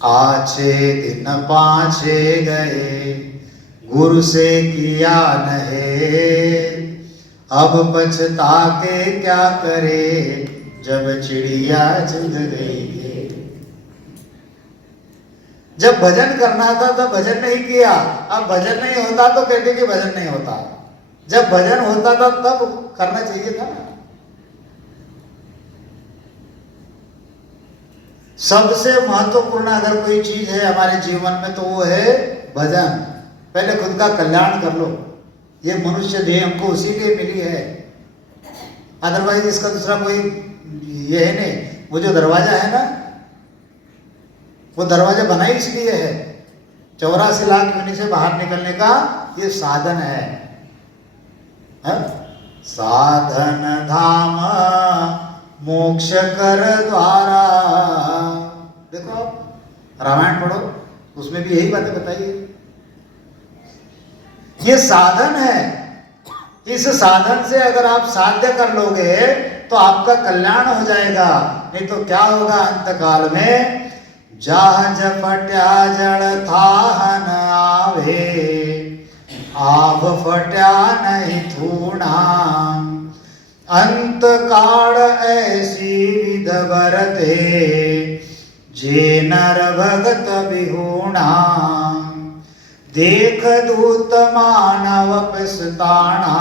आछे दिन पाछे गए, गुरु से किया नहे, अब पछता के क्या करे, जब चिड़िया चुग गई है। जब भजन करना था तब भजन नहीं किया, अब भजन नहीं होता तो कहते कि भजन नहीं होता। जब भजन होता था तब करना चाहिए था। सबसे महत्वपूर्ण अगर कोई चीज है हमारे जीवन में तो वो है भजन। पहले खुद का कल्याण कर लो। ये मनुष्य देह हमको उसी लिए मिली है, अदरवाइज इसका दूसरा कोई ये है नहीं। वो जो दरवाजा है ना, वो दरवाजा बना ही इसलिए है, 84 लाख योनि से बाहर निकलने का ये साधन है। साधन धाम मोक्ष कर द्वारा। देखो आप रामायण पढ़ो, उसमें भी यही बातें बताई है। ये साधन है। इस साधन से अगर आप साध्य कर लोगे तो आपका कल्याण हो जाएगा। नहीं तो क्या होगा अंत काल में? जहाज फट्या जड़ था न आवे, आभ फट्या नहीं थूणा, अंत काल ऐसी विध बरते जे नर भगत बिहुणा देख दूत मानव पिसताना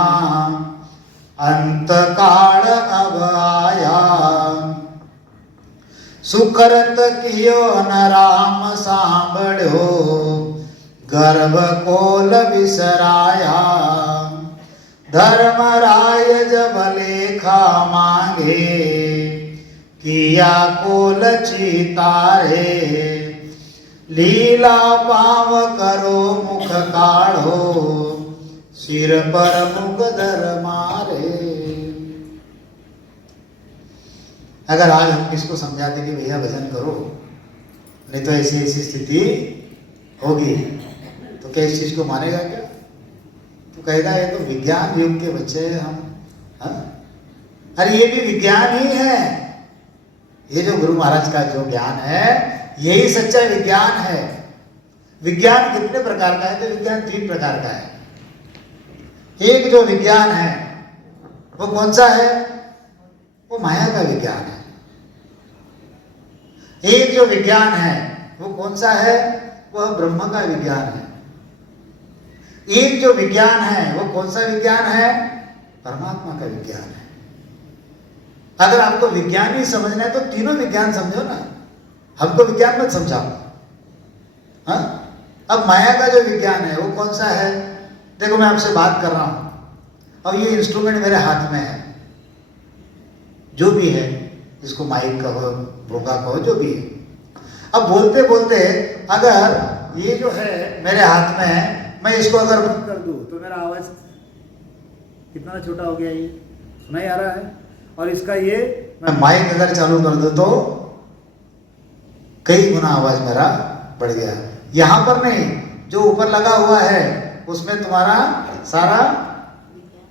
अंत काल अब आया सुकरत कियो न राम सांभळ्यो गर्भ कोल विसराया धर्मराय जब लेखा मांगे किया कोल चितारे लीला पाव करो मुख काढ़ो सिर पर मुगधर मारे। अगर आज हम किसको समझाते कि भैया भजन करो नहीं तो ऐसी ऐसी स्थिति होगी तो क्या इस चीज को मानेगा क्या? तो कहेगा ये तो विज्ञान युग के बच्चे हैं हम। हाँ? अरे ये भी विज्ञान ही है। ये जो गुरु महाराज का जो ज्ञान है यही सच्चा विज्ञान है। विज्ञान कितने प्रकार का है? तो विज्ञान 3 प्रकार का है। एक जो विज्ञान है वो कौन सा है? वो माया का विज्ञान है। एक जो विज्ञान है वो कौन सा है? वह ब्रह्म का विज्ञान है। एक जो विज्ञान है वो कौन सा विज्ञान है? परमात्मा का विज्ञान है। अगर आपको विज्ञान ही समझना है तो तीनों विज्ञान समझो ना, हमको विज्ञान मत समझाओ। हाँ? अब माया का जो विज्ञान है वो कौन सा है? देखो मैं आपसे बात कर रहा हूं और ये इंस्ट्रूमेंट मेरे हाथ में है, जो भी है, इसको माइक कहो, भोगा कहो, जो भी है। अब बोलते बोलते अगर ये जो है मेरे हाथ में है, मैं इसको अगर बंद कर दूं तो मेरा आवाज कितना छोटा हो गया, ये सुनाई आ रहा है। और इसका ये मैं माइक अगर चालू कर दूं तो कई गुना आवाज मेरा बढ़ गया। यहां पर नहीं, जो ऊपर लगा हुआ है उसमें तुम्हारा सारा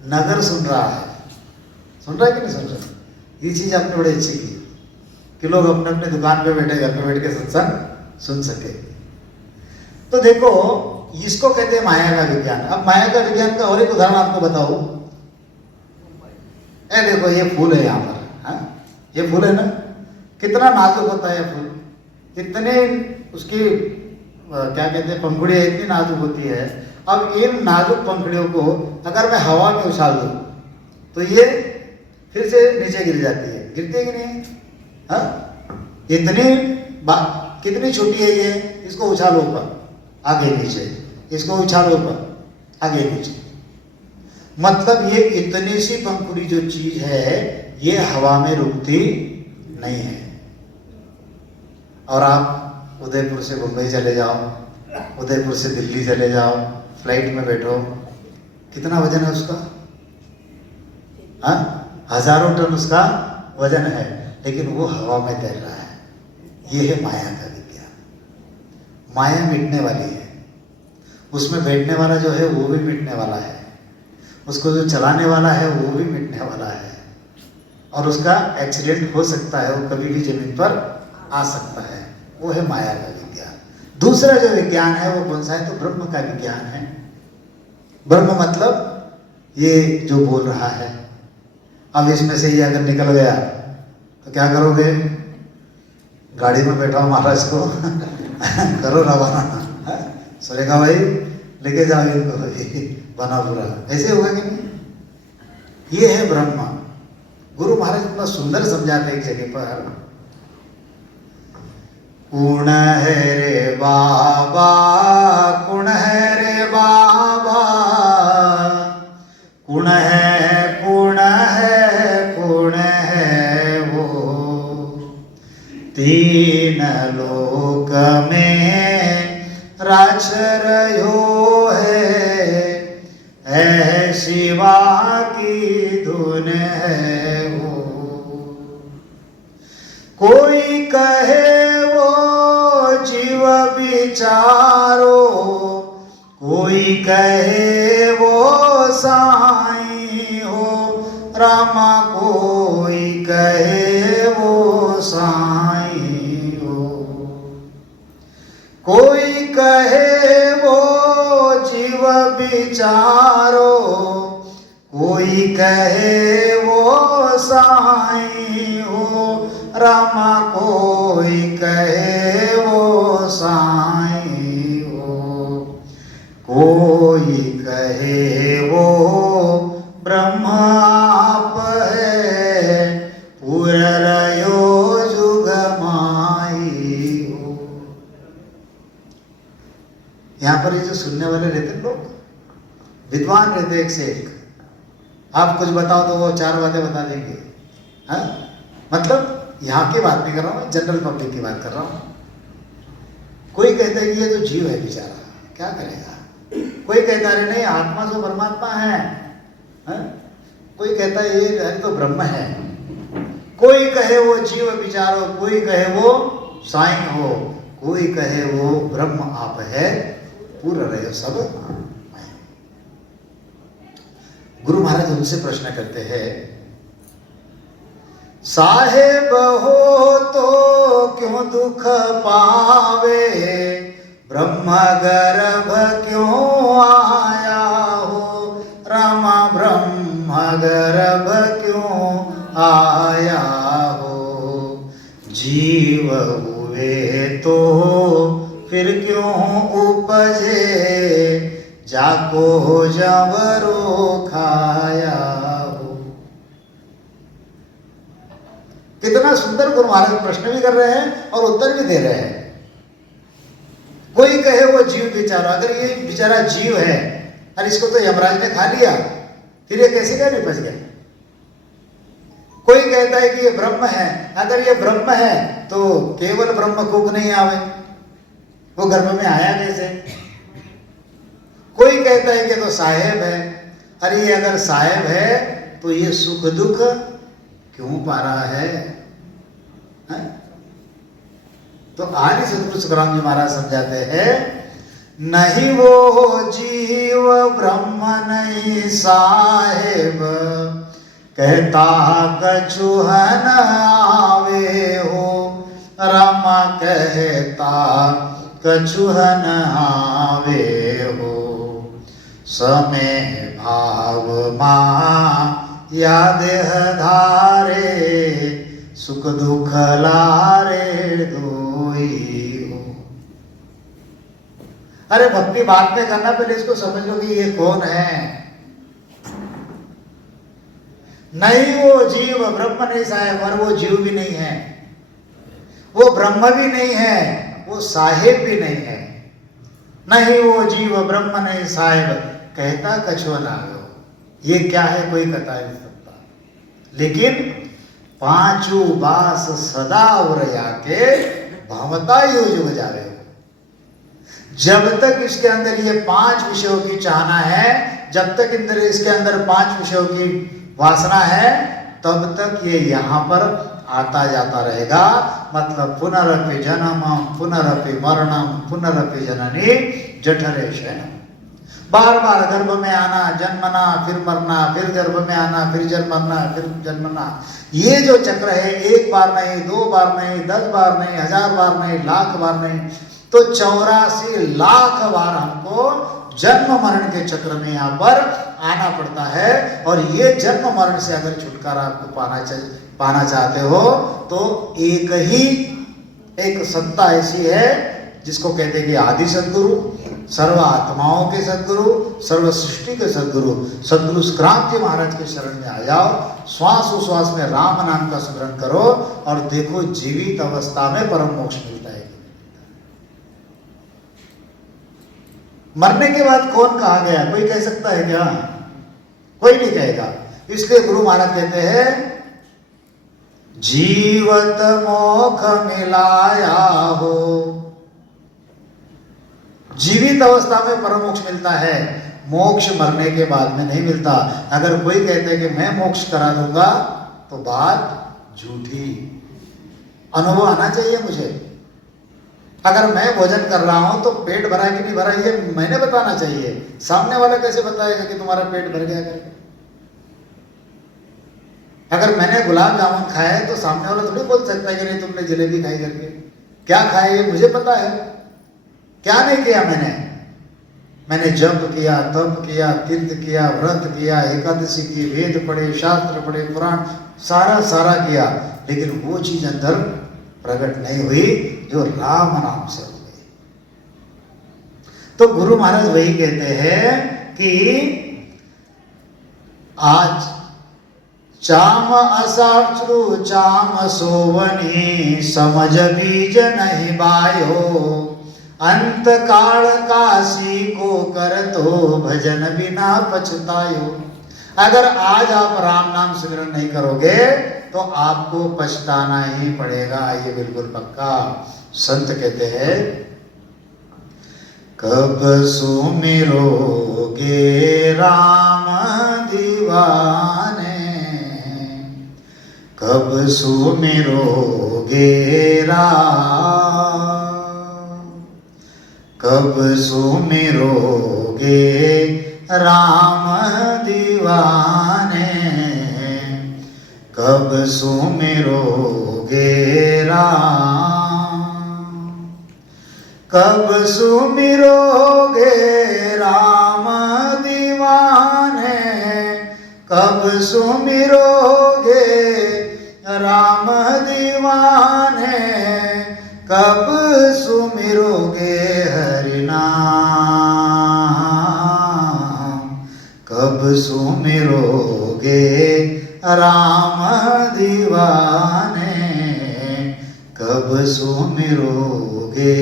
नगर सुन रहा है। सुन रहा है कि नहीं सुन रहा? ये चीज आपने बड़ी अच्छी की कि लोग अपने अपने दुकान पे बैठे, घर पे बैठ के सत्संग सुन सके। तो देखो इसको कहते हैं माया का विज्ञान। अब माया का विज्ञान का और एक उदाहरण आपको बताऊं। ए देखो ये फूल है यहाँ पर, हाँ? ये फूल है ना, कितना नाजुक होता है ये फूल, इतने उसकी क्या कहते हैं पंखुड़ियाँ इतनी नाजुक होती है। अब इन नाजुक पंखुड़ियों को अगर मैं हवा में उछाल दूं तो ये फिर से नीचे गिर जाती है। गिरती है कि नहीं? हाँ? कितनी छोटी है ये, इसको उछालो ऊपर आगे नीचे, इसको उछालो ऊपर आगे नीचे। मतलब ये इतनी सी पंखुड़ी जो चीज है ये हवा में रुकती नहीं है। और आप उदयपुर से मुंबई चले जाओ, उदयपुर से दिल्ली चले जाओ, फ्लाइट में बैठो, कितना वजन है उसका? हाँ? हजारों टन उसका वजन है, लेकिन वो हवा में तैर रहा है। ये है माया का विज्ञान। माया मिटने वाली है, उसमें बैठने वाला जो है वो भी मिटने वाला है, उसको जो चलाने वाला है वो भी मिटने वाला है, और उसका एक्सीडेंट हो सकता है, वो कभी भी जमीन पर आ सकता है। वो है माया का विज्ञान। दूसरा जो विज्ञान है वो कौन सा है? तो ब्रह्म का विज्ञान है। ब्रह्म मतलब ये जो बोल रहा है। अब इसमें से ये अगर निकल गया तो क्या करोगे? गाड़ी में बैठा हो महाराज को करो रवाना, सुरेखा भाई लेके जाओ इनको बना पूरा, ऐसे होगा कि नहीं? ये है ब्रह्म। गुरु महाराज इतना सुंदर समझाते एक जगह पर, कुण है रे बाबा, कुण है रे बाबा, कुण है, कुण है, कुण है वो, तीन लोक में राज रहो है शिवा की धुन है वो। कोई कहे वो जीव विचारो, कोई कहे वो साईं हो रामा, कोई कहे वो साईं हो, कोई कहे वो जीव विचारो, कोई कहे वो रामा कोई कहे वो साईं हो, कोई कहे वो ब्रह्म आप है, पुर रयो जुग माई हो। यहाँ पर ये जो सुनने वाले रहते हैं लोग, विद्वान रहते एक से एक, आप कुछ बताओ तो वो 4 बातें बता देंगे। हाँ, मतलब यहाँ की बात नहीं कर रहा हूँ, जनरल पब्लिक की बात कर रहा हूँ। कोई कहता है कि ये तो जीव है बेचारा, क्या करेगा। कोई कहता है नहीं आत्मा तो परमात्मा है। हाँ? कोई कहता है ये तो ब्रह्म है। कोई कहे वो जीव विचारो, कोई कहे वो साईं हो, कोई कहे वो ब्रह्म आप है, पूर्ण रहे सब। गुरु महाराज उनसे प्रश्न करते हैं, साहेब हो तो क्यों दुख पावे, ब्रह्म गर्भ क्यों आया हो, रामा ब्रह्म गर्भ क्यों आया हो। जीव हुए तो फिर क्यों उपजे, जाको जबरो खाया हो। कितना सुंदर गुरु महाराज प्रश्न भी कर रहे हैं और उत्तर भी दे रहे हैं। कोई कहे वो जीव बेचारा, अगर ये बेचारा जीव है और इसको तो यमराज ने खा लिया, फिर ये कैसे क्या निपट गया। कोई कहता है कि ये ब्रह्म है, अगर ये ब्रह्म है तो केवल ब्रह्म कुक नहीं आवे, वो गर्भ में आया कैसे। कोई कहता है कि तो साहेब है, अरे ये अगर साहेब है तो ये सुख दुख क्यों पा रहा है। तो आदि सतगुरु सुखराम जी महाराज समझाते हैं, नहीं वो जीव ब्रह्म नहीं साहेब, कहता कछुहन आवे हो, रामा कहता कछुहन आवे हो। समय भाव मा या देह धारे, सुख दुख लारे दोई हो। अरे भक्ति बात में करना, पहले इसको समझ लो कि ये कौन है। नहीं वो जीव ब्रह्म नहीं साहेब, और वो जीव भी नहीं है, वो ब्रह्म भी नहीं है, वो साहेब भी नहीं है। नहीं वो जीव ब्रह्म नहीं साहेब, कहता कछुआ ना हो। ये क्या है कोई कथा नहीं सकता, लेकिन पांचू बास सदा उरया के भवता यो जुग जावे हो। जब तक इसके अंदर ये 5 विषयों की चाहना है, जब तक इंद्र इसके अंदर 5 विषयों की वासना है, तब तक ये यहाँ पर आता जाता रहेगा। मतलब पुनरपि जन्मम पुनरपि मरणम पुनरपि जननी जठरे शयनम। बार बार गर्भ में आना, जन्मना, फिर मरना, फिर गर्भ में आना, फिर जन्मना, फिर जन्मना। ये जो चक्र है, 1 बार नहीं, 2 बार नहीं, 10 बार नहीं, 1000 बार नहीं, लाख बार नहीं, तो 84 लाख बार हमको जन्म मरण के चक्र में यहाँ पर आना पड़ता है। और ये जन्म मरण से अगर छुटकारा आपको पाना चाहते हो, तो एक सत्ता ऐसी है जिसको कहते हैं कि आदि सद्गुरु, सर्व आत्माओं के सद्गुरु, सर्व सृष्टि के सद्गुरु, सद्गुरु सुखराम जी महाराज के शरण में आ जाओ। श्वास उश्वास में राम नाम का स्मरण करो और देखो जीवित अवस्था में परम मोक्ष मिलता है। मरने के बाद कौन कहा गया, कोई कह सकता है क्या? कोई नहीं कहेगा। इसलिए गुरु महाराज कहते हैं, जीवत मोख मिलाया हो। जीवित अवस्था में परम मोक्ष मिलता है, मोक्ष मरने के बाद में नहीं मिलता। अगर कोई कहते हैं कि मैं मोक्ष करा दूंगा, तो बात झूठी। अनुभव आना चाहिए मुझे। अगर मैं भोजन कर रहा हूं तो पेट भरा कि नहीं भरा ये मैंने बताना चाहिए। सामने वाला कैसे बताएगा कि तुम्हारा पेट भर गया करके? अगर मैंने गुलाब जामुन खाया है तो सामने वाला थोड़ी बोल सकता है कि नहीं तुमने जलेबी खाई करके। क्या खाया ये मुझे पता है। क्या नहीं किया मैंने जप किया, तप किया, तीर्थ किया, व्रत किया, एकादशी की, वेद पढ़े, शास्त्र पढ़े, पुराण सारा किया। लेकिन वो चीज अंदर प्रकट नहीं हुई जो राम नाम से हो गई। तो गुरु महाराज वही कहते हैं कि आज चाम असाचु चाम सोवनी समझ बीज नहीं बायो अंत काल काशी को कर तो भजन बिना पछतायो। अगर आज आप राम नाम सिमरन नहीं करोगे तो आपको पछताना ही पड़ेगा, ये बिल्कुल पक्का। संत कहते हैं कब सुमिरोगे राम दीवाने कब सुमिरोगे राम कब सुमिरोगे राम दीवाने कब सुमिरोगे राम कब सुमिरोगे राम दीवाने कब सुमिरोगे राम दीवाने कब सुमिरोगे हरि नाम कब सुमिरोगे राम दीवाने कब सुमिरोगे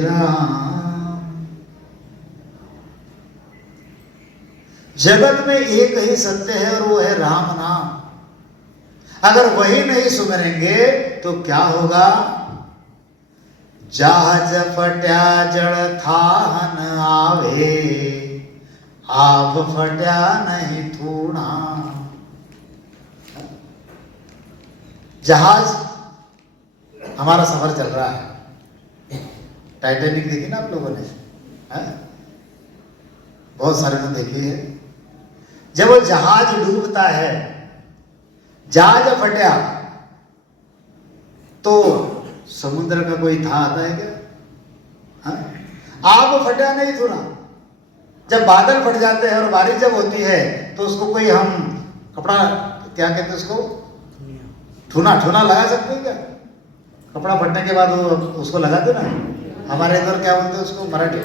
राम। जगत में एक ही सत्य है और वो है राम नाम। अगर वही नहीं सुमिरेंगे तो क्या होगा? जहाज फट्या जड़ थाहन आवे आप फट्या नहीं थूणा। जहाज हमारा सफर चल रहा है, टाइटैनिक देखी ना आप लोगों ने? बहुत सारे ने देखी है। जब वो जहाज डूबता है, जहाज फटा तो समुद्र का कोई था आता है क्या? आप फटा नहीं थूना। जब बादल फट जाते हैं और बारिश जब होती है तो उसको कोई हम कपड़ा क्या कहते हैं उसको? ठूना ठूना लगा सकते हैं क्या? कपड़ा फटने के बाद वो उसको लगाते ना, हमारे इधर क्या बोलते हैं उसको मराठी?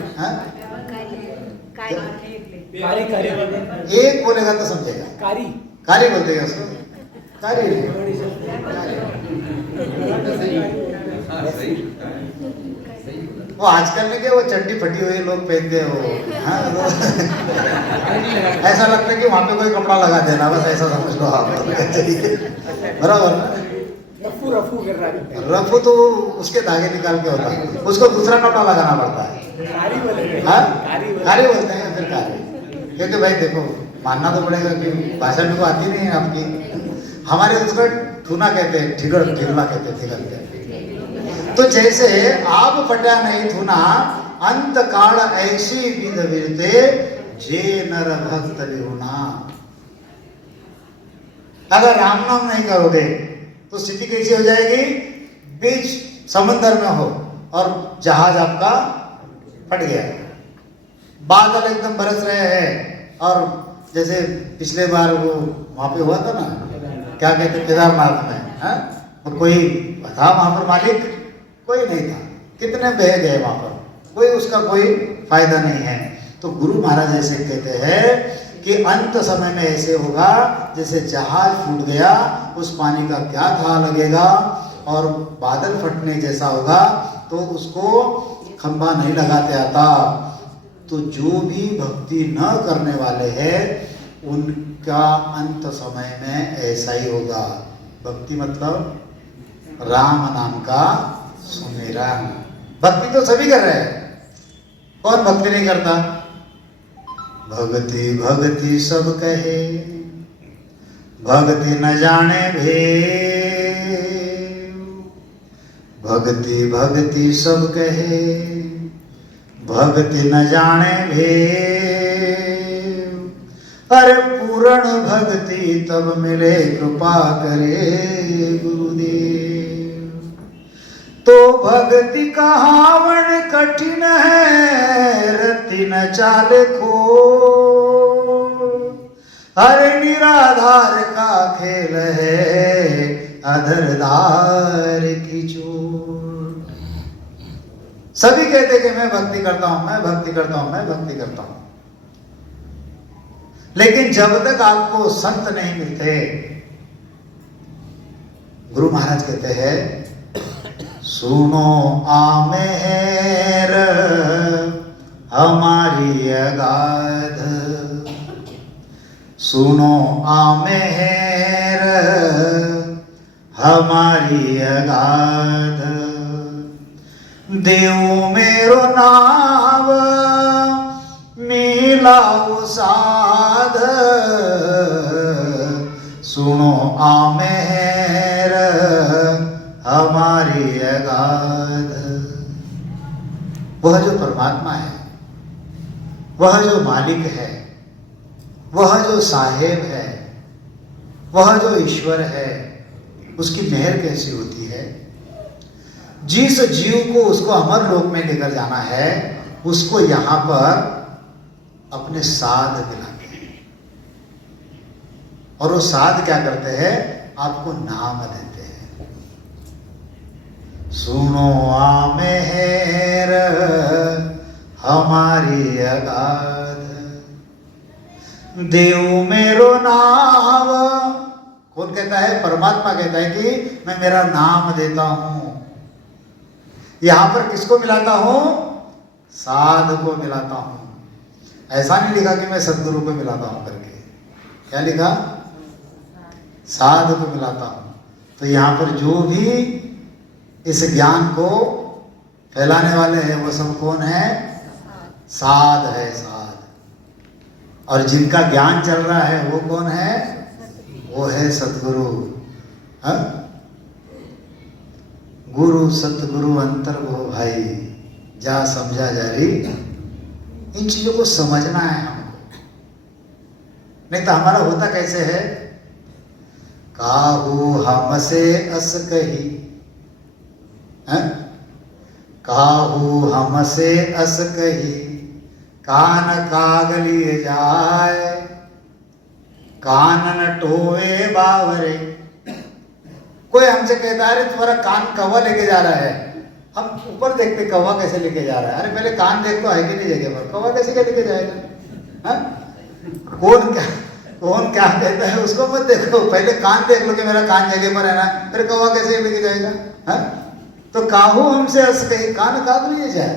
एक बोलेगा तो समझेगा। कारी कारी बोलते हैं उसको। कारी वो आजकल में क्या वो चड्डी फटी हुई लोग पहनते हैं वो। ऐसा लगता है कि वहां पे कोई कपड़ा लगा देना, बस ऐसा समझ लो आप। बराबर ना? रफू तो उसके धागे निकाल के होता है, उसको दूसरा कपड़ा लगाना पड़ता है। कारी बोलते हैं फिर कारी। क्योंकि भाई देखो मानना तो पड़ेगा कि भाषा में को आती नहीं है आपकी। हमारे उसका ठूना कहते हैं, ठिगड़ ठिगड़ा कहते हैं, ठिगड़ कहते हैं। तो जैसे आप फटा नहीं थूना अंत काल ऐसी विध विरते जे नर भक्त विहुना। अगर राम नाम नहीं करोगे तो स्थिति कैसी हो जाएगी? बीच समंदर में हो और जहाज आपका फट गया, बादल एकदम बरस रहे हैं और जैसे पिछले बार वो वहां पे हुआ था ना, क्या कहते केदारनाथ में, तो कोई था वहां पर मालिक? कोई नहीं था। कितने बह गए वहां पर, कोई उसका कोई फायदा नहीं है। तो गुरु महाराज ऐसे कहते हैं कि अंत समय में ऐसे होगा जैसे जहाज फूट गया, उस पानी का क्या था लगेगा, और बादल फटने जैसा होगा तो उसको खंभा नहीं लगाते आता। तो जो भी भक्ति न करने वाले हैं उनका अंत समय में ऐसा ही होगा। भक्ति मतलब राम नाम का सुमिरन। भक्ति तो सभी कर रहे हैं, कौन भक्ति नहीं करता? भक्ति भक्ति सब कहे भक्ति न जाने भेद। भक्ति भक्ति सब कहे भक्ति न जाने भेद। अरे पूर्ण भक्ति तब मिले कृपा करे गुरुदेव। तो भक्ति कहावन कठिन है रति न चाल खो। अरे निराधार का खेल है अधरदार की चोट। सभी कहते कि मैं भक्ति करता हूं, मैं भक्ति करता हूं, मैं भक्ति करता हूं, लेकिन जब तक आपको संत नहीं मिलते, गुरु महाराज कहते हैं सुनो आमेर हमारी अगाध, सुनो आमेर हमारी अगाध, देव मेरो नाव मिलाओ साध, सुनो आमेर हमारी अगाध। वह जो परमात्मा है, वह जो मालिक है, वह जो साहेब है, वह जो ईश्वर है, उसकी मेहर कैसी होती है। जिस जीव को उसको अमर लोक में लेकर जाना है, उसको यहां पर अपने साध मिलाते हैं, और वो साध क्या करते हैं, आपको नाम देते हैं। सुनो आमेर हमारी अगाध, देव मेरो नाम। कौन कहता है? परमात्मा कहता है कि मैं मेरा नाम देता हूं। यहां पर किसको मिलाता हूं? साध को मिलाता हूं। ऐसा नहीं लिखा कि मैं सदगुरु को मिलाता हूं करके, क्या लिखा? साध को मिलाता हूं। तो यहां पर जो भी इस ज्ञान को फैलाने वाले हैं, वो सब कौन है? साध है, साध। और जिनका ज्ञान चल रहा है वो कौन है? वो है सतगुरु। गुरु सतगुरु अंतर वो भाई, जा समझा जारी। इन चीजों को समझना है हमको, नहीं तो हमारा होता कैसे है? काहू हमसे अस कही, काहू हमसे अस कही, कान कागलिए जाए, कान न टोवे बावरे। कोई हमसे कहता है अरे तुम्हारा कान कौवा लेके जा रहा है, हम ऊपर देखते कौवा कैसे लेके जा रहा है। अरे पहले कान देख तो है कि नहीं जगह पर, कौवा कैसे क्या लेके जाएगा? कौन क्या कहता है उसको मत देखो, पहले कान देख लो कि मेरा कान जगह पर है ना, फिर कौवा कैसे लेके जाएगा? तो काहू हमसे हंस कही, कान काग लिए जाए।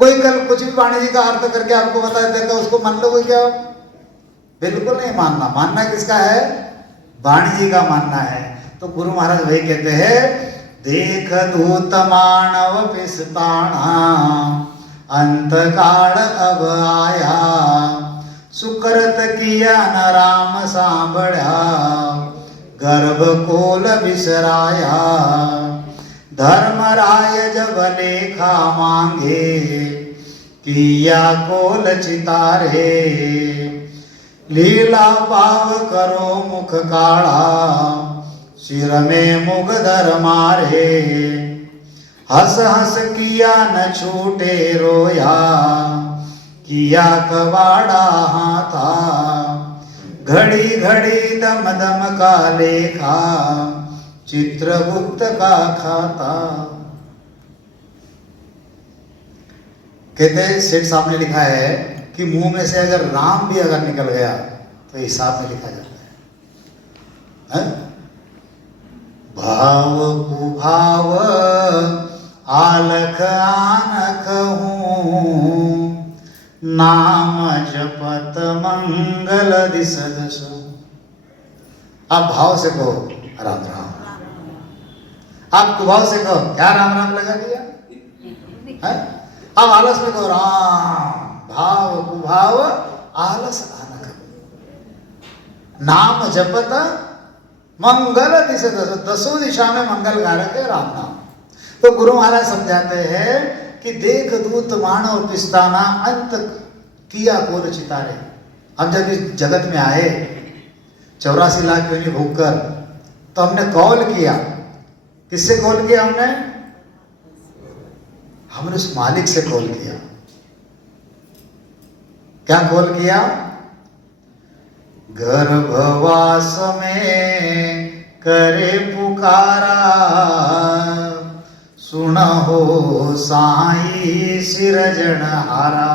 कोई कल कुछ भी वाणी जी का अर्थ करके आपको बता देता, उसको मान लो क्या? बिल्कुल नहीं मानना। मानना किसका है? वाणी जी का मानना है। तो गुरु महाराज वही कहते हैं, देख दूत मानव पिसताना, अंत काल अब आया, सुकृत किया न राम सांभळ्या, गर्भ कोल बिसराया, धर्मराय जब लेखा मांगे, किया कोल चितारे, लीला पाव करो मुख काढ़ा, सिर में मुगधर मारे, हंस हंस किया न छूटे रोया, किया कबाड़ा हाथा, घड़ी घड़ी दम दम का लेखा, चित्रगुप्त का खाता। कहते हैं सेठ साहब ने लिखा है कि मुंह में से अगर राम भी अगर निकल गया तो हिसाब में लिखा जाता है। भाव कुभाव आलख आनख हूँ, नाम जपत मंगल दिसद सो। आप भाव से कहो राम राम, आप कुभाव से कहो क्या राम राम लगा दिया है? अब आलस में कहो राम, भाव कुभाव आलस आनख, नाम जपत मंगल दिशा, दसों दिशा में मंगल कारक है राम नाम। तो गुरु महाराज समझाते हैं कि देख दूत मान और पिस्ताना, अंत किया कोल चितारे। हम जब इस जगत में आए 84 लाख योनि भोगकर, तो हमने कॉल किया। किससे कॉल किया? हमने उस मालिक से कॉल किया। क्या कॉल किया? गर्भवास में करे पुकारा, सुनहो साई सिरजनहारा।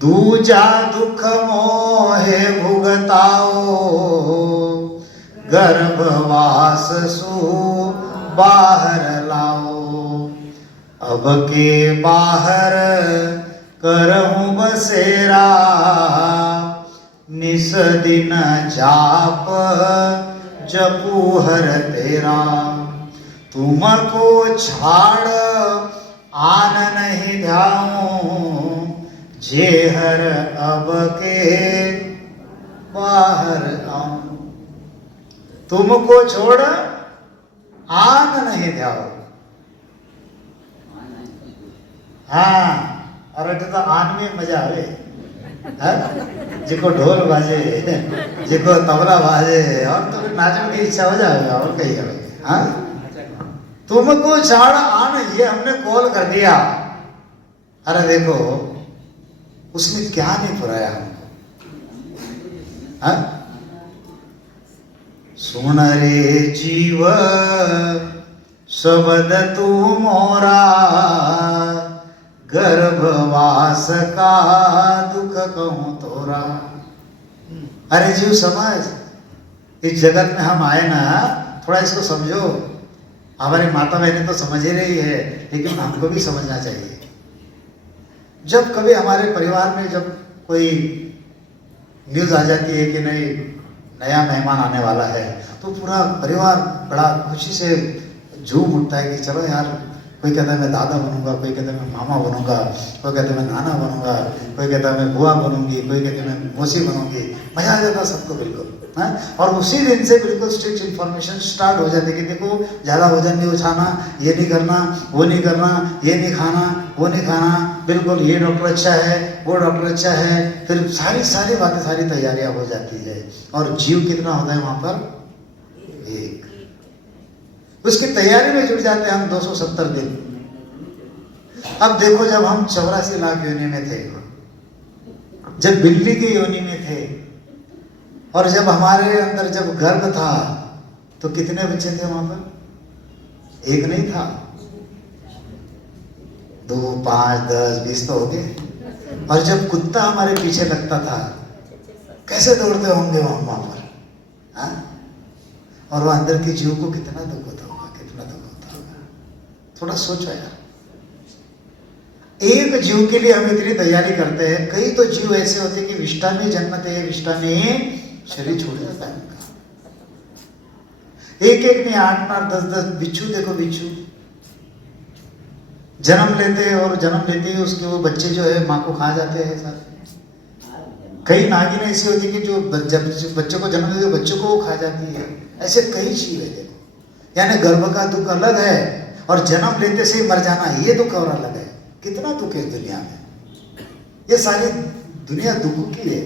दूजा दुख मोहे भुगताओ, गर्भवास सु बाहर लाओ। अब के बाहर करहूँ बसेरा, निस दिन जाप जपू हर तेरा। तुमको छाड़ आन नहीं ध्याऊं, जे हर अब के बाहर आऊं। तुमको छोड़ आन नहीं ध्याओ। हाँ, और अटे तो आन में मजा आवे। जिको ढोल बाजे, जिको तबला बाजे, और तो फिर नाचने की इच्छा हो जाएगा और कहीं आवे। हाँ, तुमको छाड़ आन, ये हमने कॉल कर दिया। अरे देखो उसने क्या नहीं पुराया हमको। हाँ, सुन रे जीव शब्द तू मोरा, गर्भवास का दुख कहूं तोरा। अरे जीव समझ, इस जगत में हम आए ना, थोड़ा इसको समझो। हमारी माता बहनें तो समझ ही रही है, लेकिन हमको भी समझना चाहिए। जब कभी हमारे परिवार में जब कोई न्यूज़ आ जाती है कि नहीं नया मेहमान आने वाला है, तो पूरा परिवार बड़ा खुशी से झूम उठता है कि चलो यार, कोई कहता है मैं दादा बनूंगा, कोई कहता है मैं मामा बनूंगा, कोई कहता है मैं नाना बनूंगा, कोई कहता है मैं बुआ बनूंगी, कोई कहता है मैं मौसी बनूंगी। मजा आ जाता सबको बिल्कुल। हाँ, और उसी दिन से बिल्कुल स्ट्रिक्ट इन्फॉर्मेशन स्टार्ट हो जाती है कि देखो ज़्यादा वजन नहीं उठाना, ये नहीं करना, वो नहीं करना, ये नहीं खाना, वो नहीं खाना, बिल्कुल ये डॉक्टर अच्छा है, वो डॉक्टर अच्छा है। फिर सारी बातें, सारी तैयारियां हो जाती है। और जीव कितना होता है वहां पर? एक। उसकी तैयारी में जुट जाते हैं हम 270 दिन। अब देखो, जब हम 84 लाख योनि में थे, जब बिल्ली की योनि में थे, और जब हमारे अंदर जब गर्भ था, तो कितने बच्चे थे वहां पर? एक नहीं था, 2, 5, 10, 20 तो हो गए। और जब कुत्ता हमारे पीछे लगता था, कैसे दौड़ते होंगे वहां पर? हाँ? और वो अंदर के जीव को कितना दुख होता होगा, कितना दुख होता होगा। थोड़ा सोचो यार, एक जीव के लिए हम इतनी तैयारी करते हैं। कई तो जीव ऐसे होते हैं कि विष्टा में जन्मते हैं, विष्टा में शरीर छोड़ जाता है उनका। एक में 8, 10 बिच्छू, देखो बिच्छू जन्म लेते हैं, और जन्म लेते ही उसके वो बच्चे जो है माँ को खा जाते हैं साथ। कई नागिन ऐसी होती है कि जो जब बच्चों को जन्म देते हैं, बच्चों को वो खा जाती है। ऐसे कई जीव है देखो। यानी गर्भ का दुख अलग है, और जन्म लेते से ही मर जाना ये दुख और अलग है। कितना दुख है इस दुनिया में। ये सारी दुनिया दुख की है।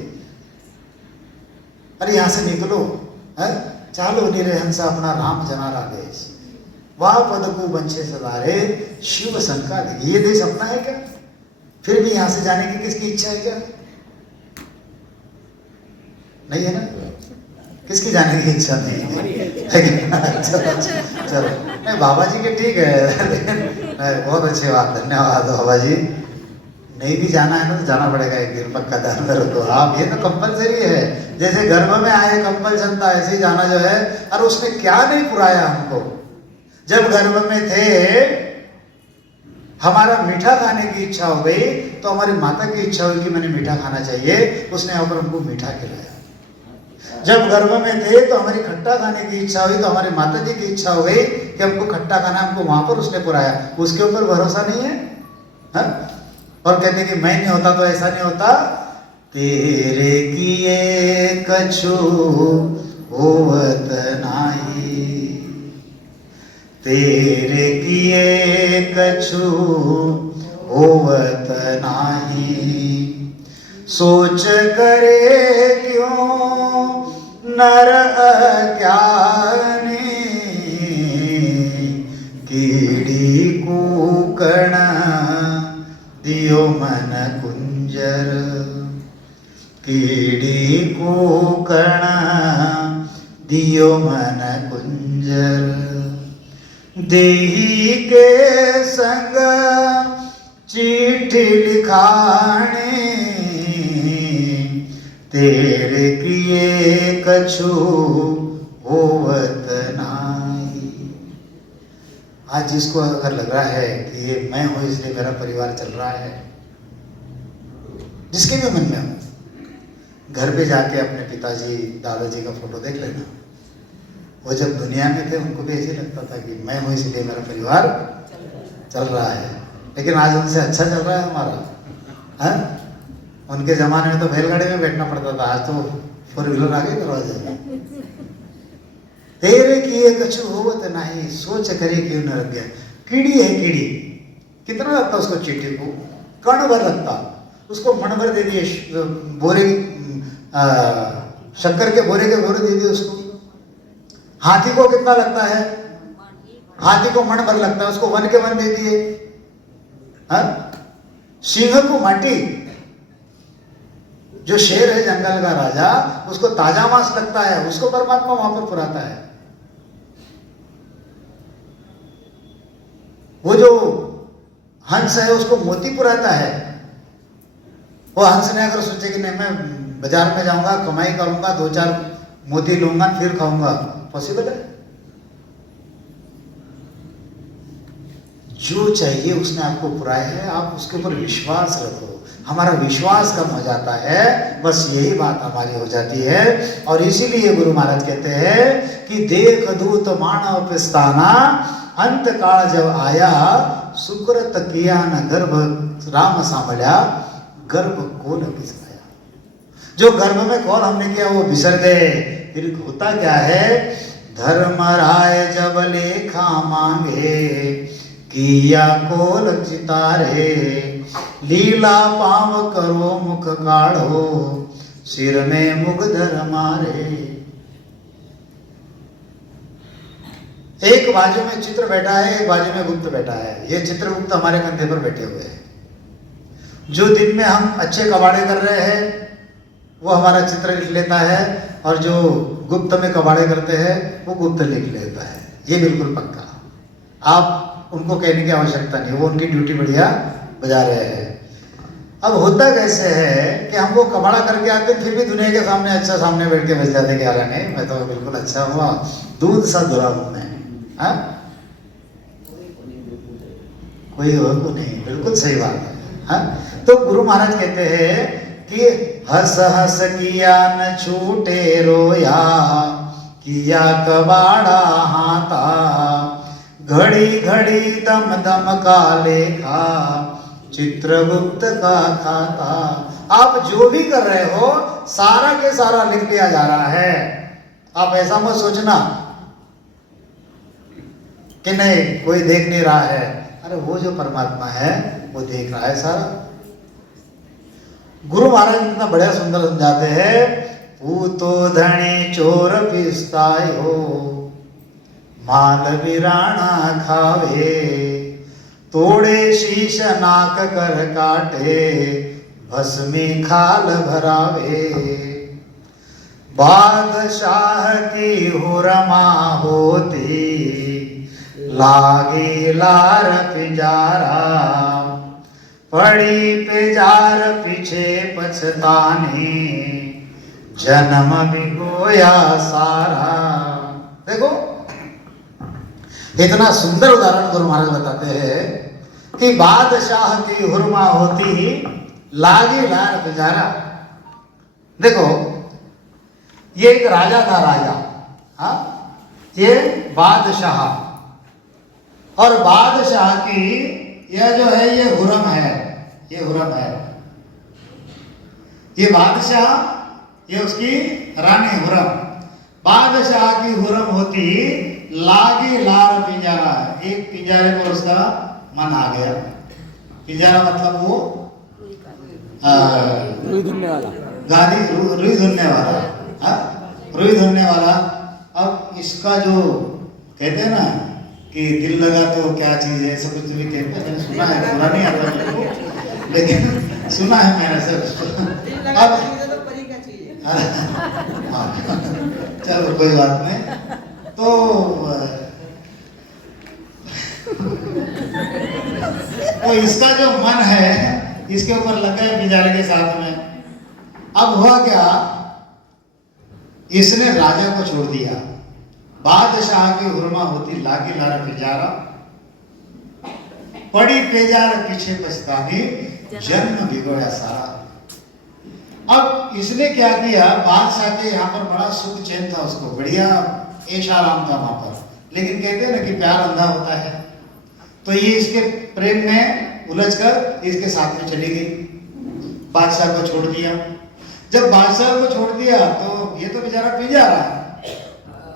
अरे यहाँ से निकलो, है चालो निरहंसा अपना राम जना राधेश, वाह पद को बंशे सदारे शिव संका देगी। ये देश अपना है क्या? फिर भी यहाँ से जाने की किसकी इच्छा है क्या? नहीं है ना? किसकी जाने की इच्छा नहीं है? चलो नहीं, बाबा जी के ठीक है, बहुत अच्छी बात, धन्यवाद बाबा जी। नहीं भी जाना है ना तो जाना पड़ेगा एक दिन पक्का, ध्यान करो तो आप। ये तो कंपलसरी है, जैसे गर्भ में आए कंपल्सन था, ऐसे ही जाना जो है। और उसने क्या नहीं पुराया हमको। जब गर्भ में थे, हमारा मीठा खाने की इच्छा हो गई, तो हमारी माता की इच्छा हुई कि मैंने मीठा खाना चाहिए, उसने आकर हमको मीठा खिलाया। जब गर्भ में थे तो हमारी खट्टा खाने की इच्छा हुई, तो हमारी माता जी की इच्छा हो गई कि हमको खट्टा खाना, हमको वहां पर उसने पुराया। उसके ऊपर भरोसा नहीं है, हा? और कहते कि मैं नहीं होता तो ऐसा नहीं होता। तेरे किए कछु होवत नाही, तेरे किए कछु होवत नाही, सोच करे क्यों नर अज्ञानी, कीड़ी कूकण दियो मन कुंजर, कीड़ी कूकण दियो मन कुंजर, देही के संग चिट्ठी लिखाणे, तेरे किए कछु होवत नाई। आज जिसको अगर लग रहा है कि ये मैं हूं इसलिए मेरा परिवार चल रहा है, जिसके भी मन में हो, घर पे जाके अपने पिताजी दादाजी का फोटो देख लेना। वो जब दुनिया में थे उनको भी ऐसे लगता था कि मैं हूं इसलिए मेरा परिवार चल रहा है, लेकिन आज उनसे अच्छा चल रहा है हमारा। है? उनके जमाने में तो बैलगाड़ी में बैठना पड़ता था, आज तो 4 व्हीलर आ गए दरवाजे में। तेरे किए कछु होवत नहीं, सोच करे क्यों न रख गया। कीड़ी है कीड़ी, कितना लगता उसको चींटी को? कण भर लगता, उसको मण भर दे दिए, बोरे शक्कर के बोरे दे दिए उसको। हाथी को कितना लगता है? हाथी को मण भर लगता है, उसको वन के वन दे दिए। सिंह को माटी, जो शेर है जंगल का राजा, उसको ताजा मांस लगता है, उसको परमात्मा वहां पर पुराता है। वो जो हंस है उसको मोती पुराता है। वो हंस ने अगर सोचे कि नहीं मैं बाजार में जाऊंगा, कमाई करूंगा, 2-4 मोती लूंगा फिर खाऊंगा, पॉसिबल है? जो चाहिए उसने आपको पुराया है, आप उसके ऊपर विश्वास रखो। हमारा विश्वास कम हो जाता है, बस यही बात हमारी हो जाती है। और इसीलिए गुरु महाराज कहते हैं कि देख दूत मानव पिस्ताना, अंत काल जब आया, सुकृत किया न गर्भ राम सांभल्या, गर्भ को न बिसराया। जो गर्भ में कौन हमने किया वो बिसर गए। फिर होता क्या है? धर्मराय जब लेखा मांगे, किया कोल चितारे, लीला पाव करो मुख काढ़ो, सिर में मुगधर मारे। एक बाजू में चित्र बैठा है, एक बाजू में गुप्त बैठा है। ये चित्रगुप्त हमारे कंधे पर बैठे हुए हैं। जो दिन में हम अच्छे कबाड़े कर रहे हैं वो हमारा चित्र लिख लेता है, और जो गुप्त में कबाड़े करते हैं वो गुप्त लिख लेता है। ये बिल्कुल पक्का, आप उनको कहने की आवश्यकता नहीं, वो उनकी ड्यूटी बढ़िया बजा रहे हैं। अब होता कैसे है कि हम वो कबाड़ा करके आते फिर भी दुनिया के सामने अच्छा सामने बैठ के बच जाते कि अरे नहीं मैं तो बिल्कुल अच्छा हुआ, दूध सा धुला हूं मैं। कोई हो को नहीं, बिल्कुल सही बात है। तो गुरु महाराज कहते हैं कि हंस हंस किया न छूटे रोया, किया कबाड़ा हाथा, घड़ी घड़ी दम दम का लेखा, चित्रगुप्त का खाता। आप जो भी कर रहे हो सारा के सारा लिख लिया जा रहा है। आप ऐसा मत सोचना कि नहीं कोई देख नहीं रहा है। अरे वो जो परमात्मा है वो देख रहा है सारा। गुरु महाराज इतना बड़ा सुंदर समझाते हैं, पूतो धनी चोर पिस्तायो, माल विराणा खावे, तोड़े शीश नाक कर काटे, भस्मी खाल भरावे, बादशाह की हुरमा होती, लागे लार पिजारा, पड़ी पिजार पीछे पछताने, जन्म भी गोया सारा। देखो इतना सुंदर उदाहरण गुरु महाराज बताते हैं कि बादशाह की हुरमा होती, लागी लार पिजारा। देखो ये एक राजा था, राजा ये बादशाह, और बादशाह की यह जो है ये हुरम है, ये हुरम है। ये बादशाह, ये उसकी रानी हुरम। बादशाह की हुरम होती, लागी लार पिंजारा, एक पिंजारे पर उसका मन आ गया। पिंजारा मतलब वो रुई धुनने वाला, गादी रुई धुनने वाला, रुई धुनने वाला। अब इसका जो कहते हैं ना कि दिल लगा तो क्या चीज है, सब कुछ भी कहते हैं, मैंने सुना है, पूरा नहीं आता मेरे को, लेकिन सुना है मैंने सब। अब चलो कोई बात नहीं। तो तो इसका जो मन है इसके ऊपर लगा है पिंजारे के साथ में। अब हुआ क्या, इसने राजा को छोड़ दिया। बादशाह की हुरमा होती लागी लारा पिंजारा, पड़ी पेजार पीछे पछतानी, जन्म बिगड़ा सारा। अब इसने क्या किया, बादशाह के यहाँ पर बड़ा सुख चैन था, उसको बढ़िया ऐश आराम था वहां पर, लेकिन कहते हैं ना कि प्यार अंधा होता है। तो ये इसके प्रेम में उलझकर इसके साथ में चली गई, बादशाह को छोड़ दिया। जब बादशाह को छोड़ दिया तो ये तो बेचारा पी जा रहा है।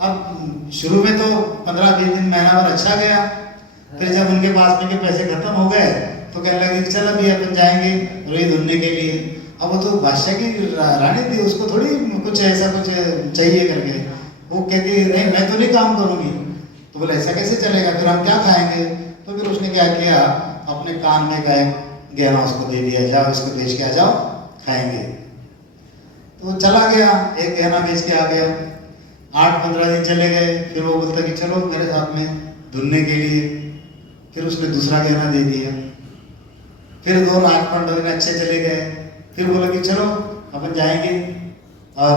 अब शुरू में तो 15-20 दिन महीना भर अच्छा गया, फिर जब उनके पास में के पैसे खत्म हो गए तो कहने लगे कि चल अभी अपन जाएंगे रुई धुलने के लिए। अब वो तो बादशाह की रानी थी, उसको थोड़ी कुछ ऐसा कुछ चाहिए करके, वो कहती नहीं मैं तो नहीं काम करूंगी। तो बोले ऐसा कैसे चलेगा, फिर हम क्या खाएंगे। तो फिर उसने क्या किया, अपने कान में का एक गहना उसको दे दिया, जाओ इसको बेच के आ जाओ खाएंगे। तो चला गया, एक गहना बेच के आ गया। 8-15 दिन चले गए, फिर वो बोलता कि चलो मेरे साथ में धुलने के लिए। फिर उसने दूसरा गहना दे दिया। फिर 2-8-15 दिन अच्छे चले गए, फिर बोला कि चलो अपन जाएंगे और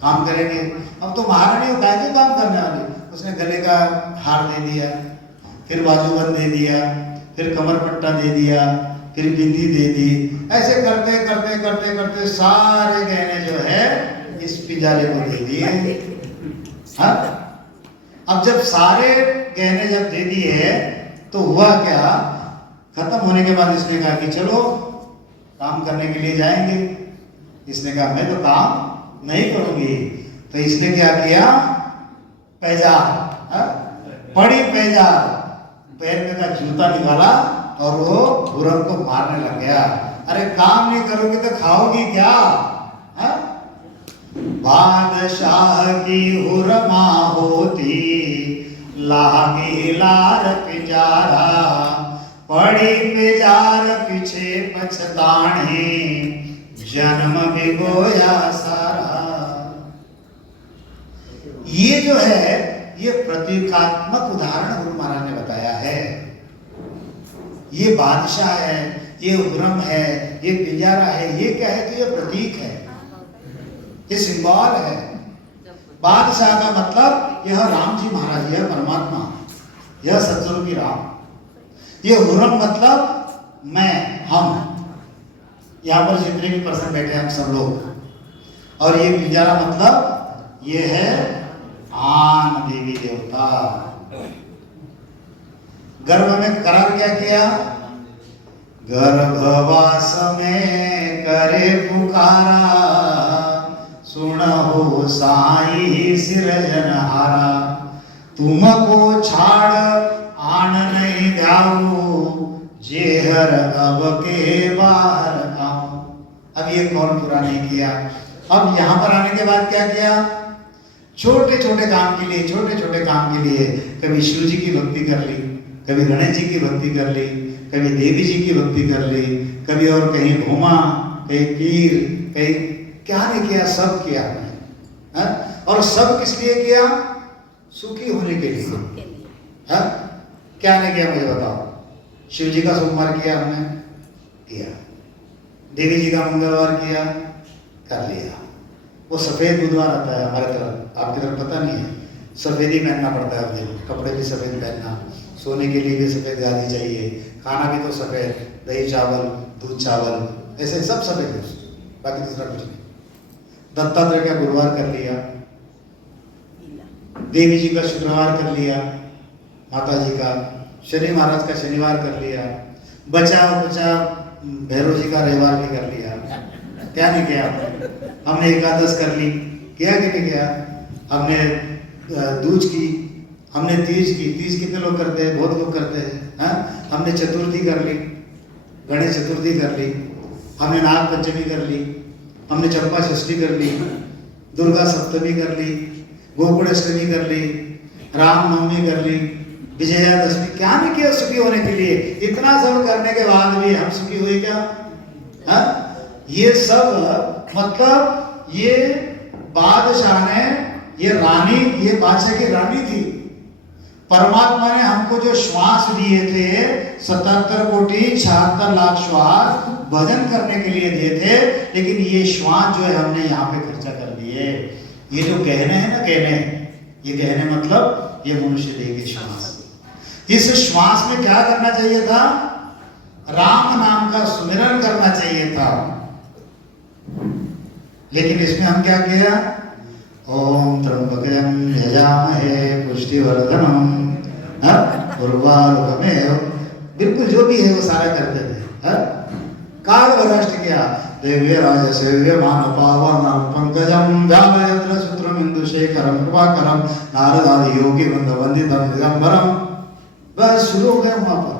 काम करेंगे। अब तो महारानी हो काय के काम करने वाली, उसने गले का हार दे दिया, फिर बाजूबंद दे दिया, फिर कमर पट्टा दे दिया, फिर बिंदी दे दी। ऐसे करते करते करते करते सारे गहने जो है इस पिंजारे को दे दिए। हाँ, अब जब सारे गहने जब दे दिए तो हुआ क्या, खत्म होने के बाद इसने कहा कि चलो काम करने के लिए जाएंगे। इसने कहा मैं तो काम नहीं करूंगी। तो इसने क्या किया, पैजार, बड़ी पैजार, पैर में का जूता निकाला और वो हुरम को मारने लग गया। अरे काम नहीं करोगे तो खाओगी क्या। बादशाह की हुरमा होती लागी लार पिंजारा, पड़ी पेजार पीछे पछताने, जन्म भिगोया सारा। ये जो है ये प्रतीकात्मक उदाहरण गुरु महाराज ने बताया है। ये बादशाह है, ये हुरम है, ये पिंजारा है, ये क्या है, तो ये प्रतीक है, ये सिंबल है। बादशाह का मतलब यह राम जी महाराज, यह परमात्मा, यह सतस्वरूपी राम। ये हुरम मतलब मैं, हम, यहाँ पर जितने भी पर्सन बैठे हैं हम सब लोग। और ये पिंजारा मतलब ये है आन देवी देवता। गर्भ में करार क्या किया, गर्भवास में करे पुकारा, सुनहो साई सिरजनहारा, तुमको छाड़ आन नहीं जाऊं, जेहर अब के बाहर आऊं। अब ये कौन पूरा नहीं किया। अब यहां पर आने के बाद क्या किया, छोटे छोटे काम के लिए, छोटे छोटे काम के लिए कभी शिव जी की भक्ति कर ली, कभी गणेश जी की भक्ति कर ली, कभी देवी जी की भक्ति कर ली, कभी और कहीं घूमा, कहीं पीर, कहीं क्या नहीं किया, सब किया हमने। और सब किस लिए किया, सुखी होने के लिए। क्या नहीं किया मुझे बताओ। शिव जी का सोमवार किया हमने, किया। देवी जी का मंगलवार किया, कर लिया। वो सफेद बुधवार आता है हमारे तरफ, आपकी तरफ पता नहीं है। सफेद ही पहनना पड़ता है अपने, कपड़े भी सफेद पहनना, सोने के लिए भी सफेद गादी चाहिए, खाना भी तो सफेद, दही चावल, दूध चावल, ऐसे सब सफेद है, बाकी दूसरा कुछ नहीं। दत्तात्रेय का गुरुवार कर लिया, देवी जी का शुक्रवार कर लिया, माता जी का, शनि महाराज का शनिवार कर लिया, बचा बचा भैरव जी का रविवार भी कर लिया। क्या नहीं किया हमने एकादश कर ली, किया कि नहीं किया। हमने दूज की, हमने तीज की, तीज कितने लोग करते हैं, बहुत लोग करते हैं। हमने चतुर्थी कर ली, गणेश चतुर्थी कर ली, हमने नाग पंचमी कर ली, हमने चंपा षष्ठी कर ली, दुर्गा सप्तमी कर ली, गोकुल अष्टमी कर ली, रामनवमी कर ली, विजयादशमी। क्या नहीं किया सुखी होने के लिए। इतना सब करने के बाद भी हम सुखी हुए क्या। ये सब मतलब ये बादशाह ने ये रानी, ये बादशाह की रानी थी। परमात्मा ने हमको जो श्वास दिए थे 77,76,00,000 श्वास भजन करने के लिए दिए थे, लेकिन ये श्वास जो है हमने यहाँ पे खर्चा कर दिए। ये जो गहने हैं ना, गहने, ये गहने मतलब ये मनुष्य देह के श्वास। इस श्वास में क्या करना चाहिए था? राम नाम का सुमिरन करना चाहिए था, लेकिन इसमें हम क्या किया? ओम त्र्यंबकं यजामहे पुष्टिवर्धनम उर्वारुकमेव, बिल्कुल जो भी है वो सारा करते थे। काल भ्रष्ट किया। देव्य राज सेव्य मानव पावनम पंकजम व्यालयत्र सूत्रम इंदु शेखरम कृपाकरम नारदादि योगी बंद वंदितम दिगंबरम। बस शुरू हो गए वहां पर।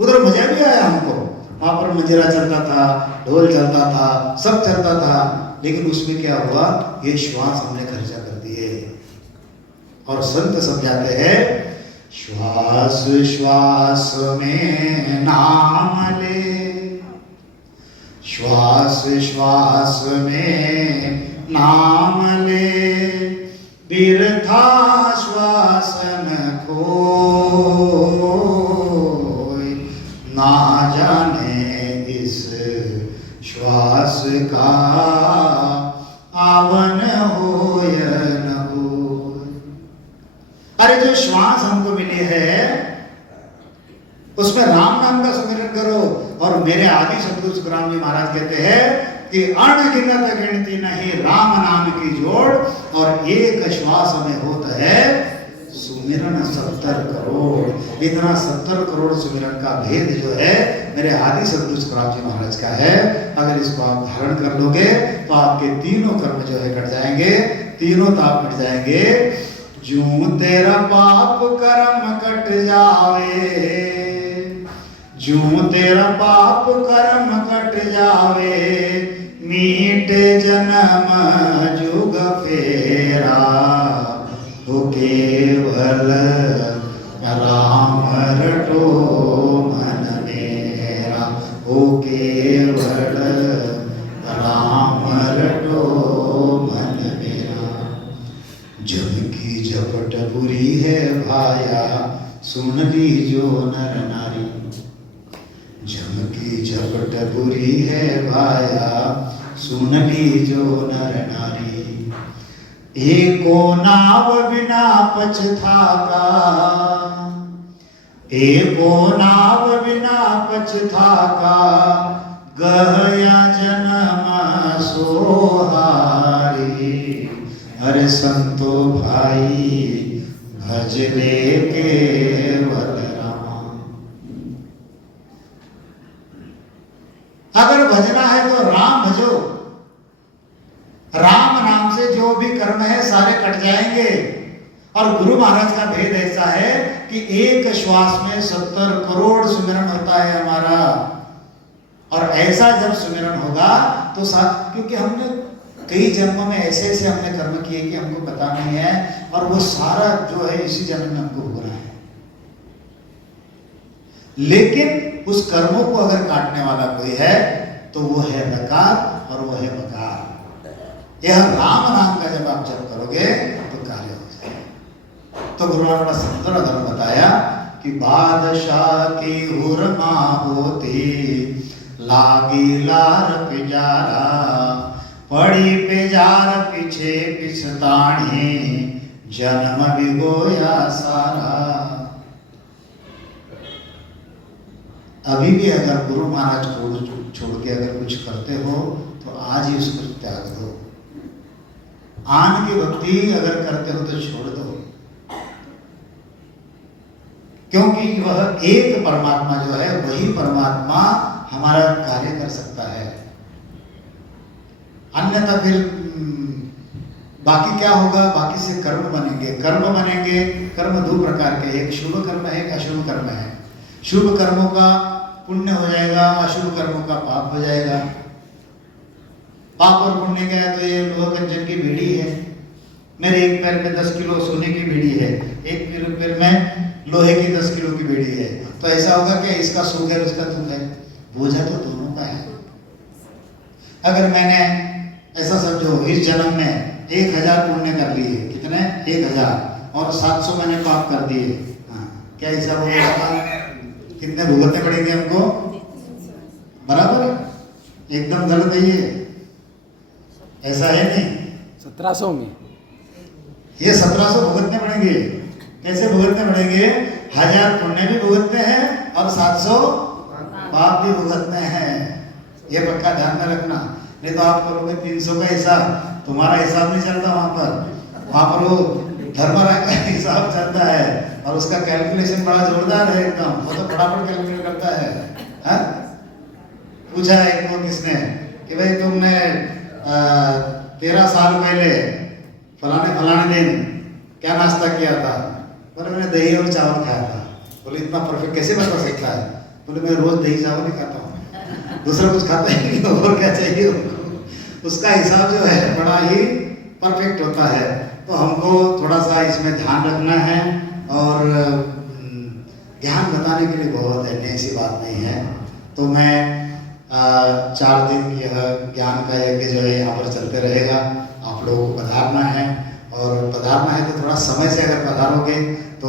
उधर मजा भी आया हमको, वहां पर मंजीरा चलता था, ढोल चलता था, सब चलता था, लेकिन उसमें क्या हुआ? ये श्वास हमने खर्चा कर दिए। और संत समझाते हैं, श्वास श्वास में नाम ले, श्वास श्वास में नाम ले, बिरथा श्वासन खोय, ना जाने इस श्वास का आवन हो या न हो। अरे जो श्वास हमको मिली है उसमें राम नाम का सुमिरन करो। और मेरे आदि सतगुरु सुखराम जी महाराज कहते हैं कि अनगिनत गिनती नहीं राम नाम की जोड़, और एक श्वास में होता है सुमिरन 70 करोड़। इतना 70 करोड़ सुमिरन का भेद जो है मेरे आदि सतगुरु सुखराम जी महाराज का है। अगर इसको आप धारण कर लोगे तो आपके तीनों कर्म जो है कट जाएंगे, तीनों ताप कट जाएंगे। जूं तेरा पाप कर्म कट जावे, जूं तेरा पाप कर्म कट जावे, मीट जन्म जुग फेरा, हो केवल राम रटो मन मेरा, हो केवल राम रटो मन मेरा। जम की झपट बुरी है भाया, सुन लीजो नर नारी, जम की झपट बुरी है भाया, सुन लीजो नर नारी। एको नाव बिना पछताका, एको नाव बिना पछताका, गहया जन्म सोहारी। अरे संतो भाई भज ले केवल राम। अगर भजना है तो राम भजो। राम नाम से जो भी कर्म है सारे कट जाएंगे। और गुरु महाराज का भेद ऐसा है कि एक श्वास में 70 करोड़ सुमिरन होता है हमारा। और ऐसा जब सुमिरन होगा तो क्योंकि हमने कई जन्मों में ऐसे ऐसे हमने कर्म किए कि हमको पता नहीं है, और वो सारा जो है इसी जन्म में हमको हो रहा है। लेकिन उस कर्मों को अगर काटने वाला कोई है तो वो है रकार और वो है बकार। यह राम नाम का जब आप जप करोगे तो कार्य हो जाएगा। तो गुरु ने बड़ा सुंदर धर्म बताया कि बादशाह की हुरमा होती, लागी लार पिजारा, पड़ी पेजार पीछे पिछताणी, जन्म बिगोया सारा। अभी भी अगर गुरु महाराज को छोड़ के अगर कुछ करते हो तो आज ही उसको त्याग दो। आन की भक्ति अगर करते हो तो छोड़ दो, क्योंकि वह एक परमात्मा जो है वही परमात्मा हमारा कार्य कर सकता है। अन्यथा फिर बाकी क्या होगा? बाकी से कर्म बनेंगे। कर्म बनेंगे, कर्म दो प्रकार के, एक शुभ कर्म है, एक अशुभ कर्म है। शुभ कर्मों का पुण्य हो जाएगा, अशुभ कर्मों का पाप हो जाएगा। पाप और पुण्य क्या है? तो ये लोह कंचन की बीड़ी है। मेरे एक पैर में 10 किलो सोने की बीड़ी है, एक पैर में लोहे की 10 किलो की बीड़ी है। तो ऐसा होगा कि इसका सुख है उसका दुख है? बोझा तो दोनों का है। अगर मैंने ऐसा समझो इस जन्म में 1000 पुण्य कर लिए, कितने कितने 1000 और 700 मैंने पाप कर दिए। हाँ, क्या हिसाब हो गया था? कितने भुगतने पड़ेंगे हमको? बराबर एकदम गलत है ये, ऐसा है नहीं। 1700 में ये 1700 भुगतने पड़ेंगे। कैसे भुगतने पड़ेंगे? 1000 पुण्य भी भुगतने हैं और 700 पाप भी भुगतने हैं। ये पक्का ध्यान में रखना, नहीं तो आप करोगे 300 का हिसाब, तुम्हारा हिसाब नहीं चलता वहां पर वो धर्मराज का हिसाब चलता है और उसका कैलकुलेशन बड़ा जोरदार है एकदम, वो तो फटाफट कैलकुलेट करता है। हाँ? पूछा एक को किसने कि भाई तुमने 13 साल पहले फलाने दिन क्या नाश्ता किया था? बोले मैंने दही और चावल खाया था। बोले इतना परफेक्ट कैसे बता सकता है? बोले मैं रोज दही चावल ही खाता हूँ, दूसरा कुछ खाता ही नहीं, और क्या चाहिए उनको। उसका हिसाब जो है बड़ा ही परफेक्ट होता है। तो हमको थोड़ा सा इसमें ध्यान रखना है और ज्ञान बताने के लिए बहुत है, ऐसी बात नहीं है। तो मैं 4 दिन यह ज्ञान का यज्ञ जो है यहाँ पर चलते रहेगा। आप लोगों को पधारना है और पधारना है तो थोड़ा समय से अगर पधारोगे तो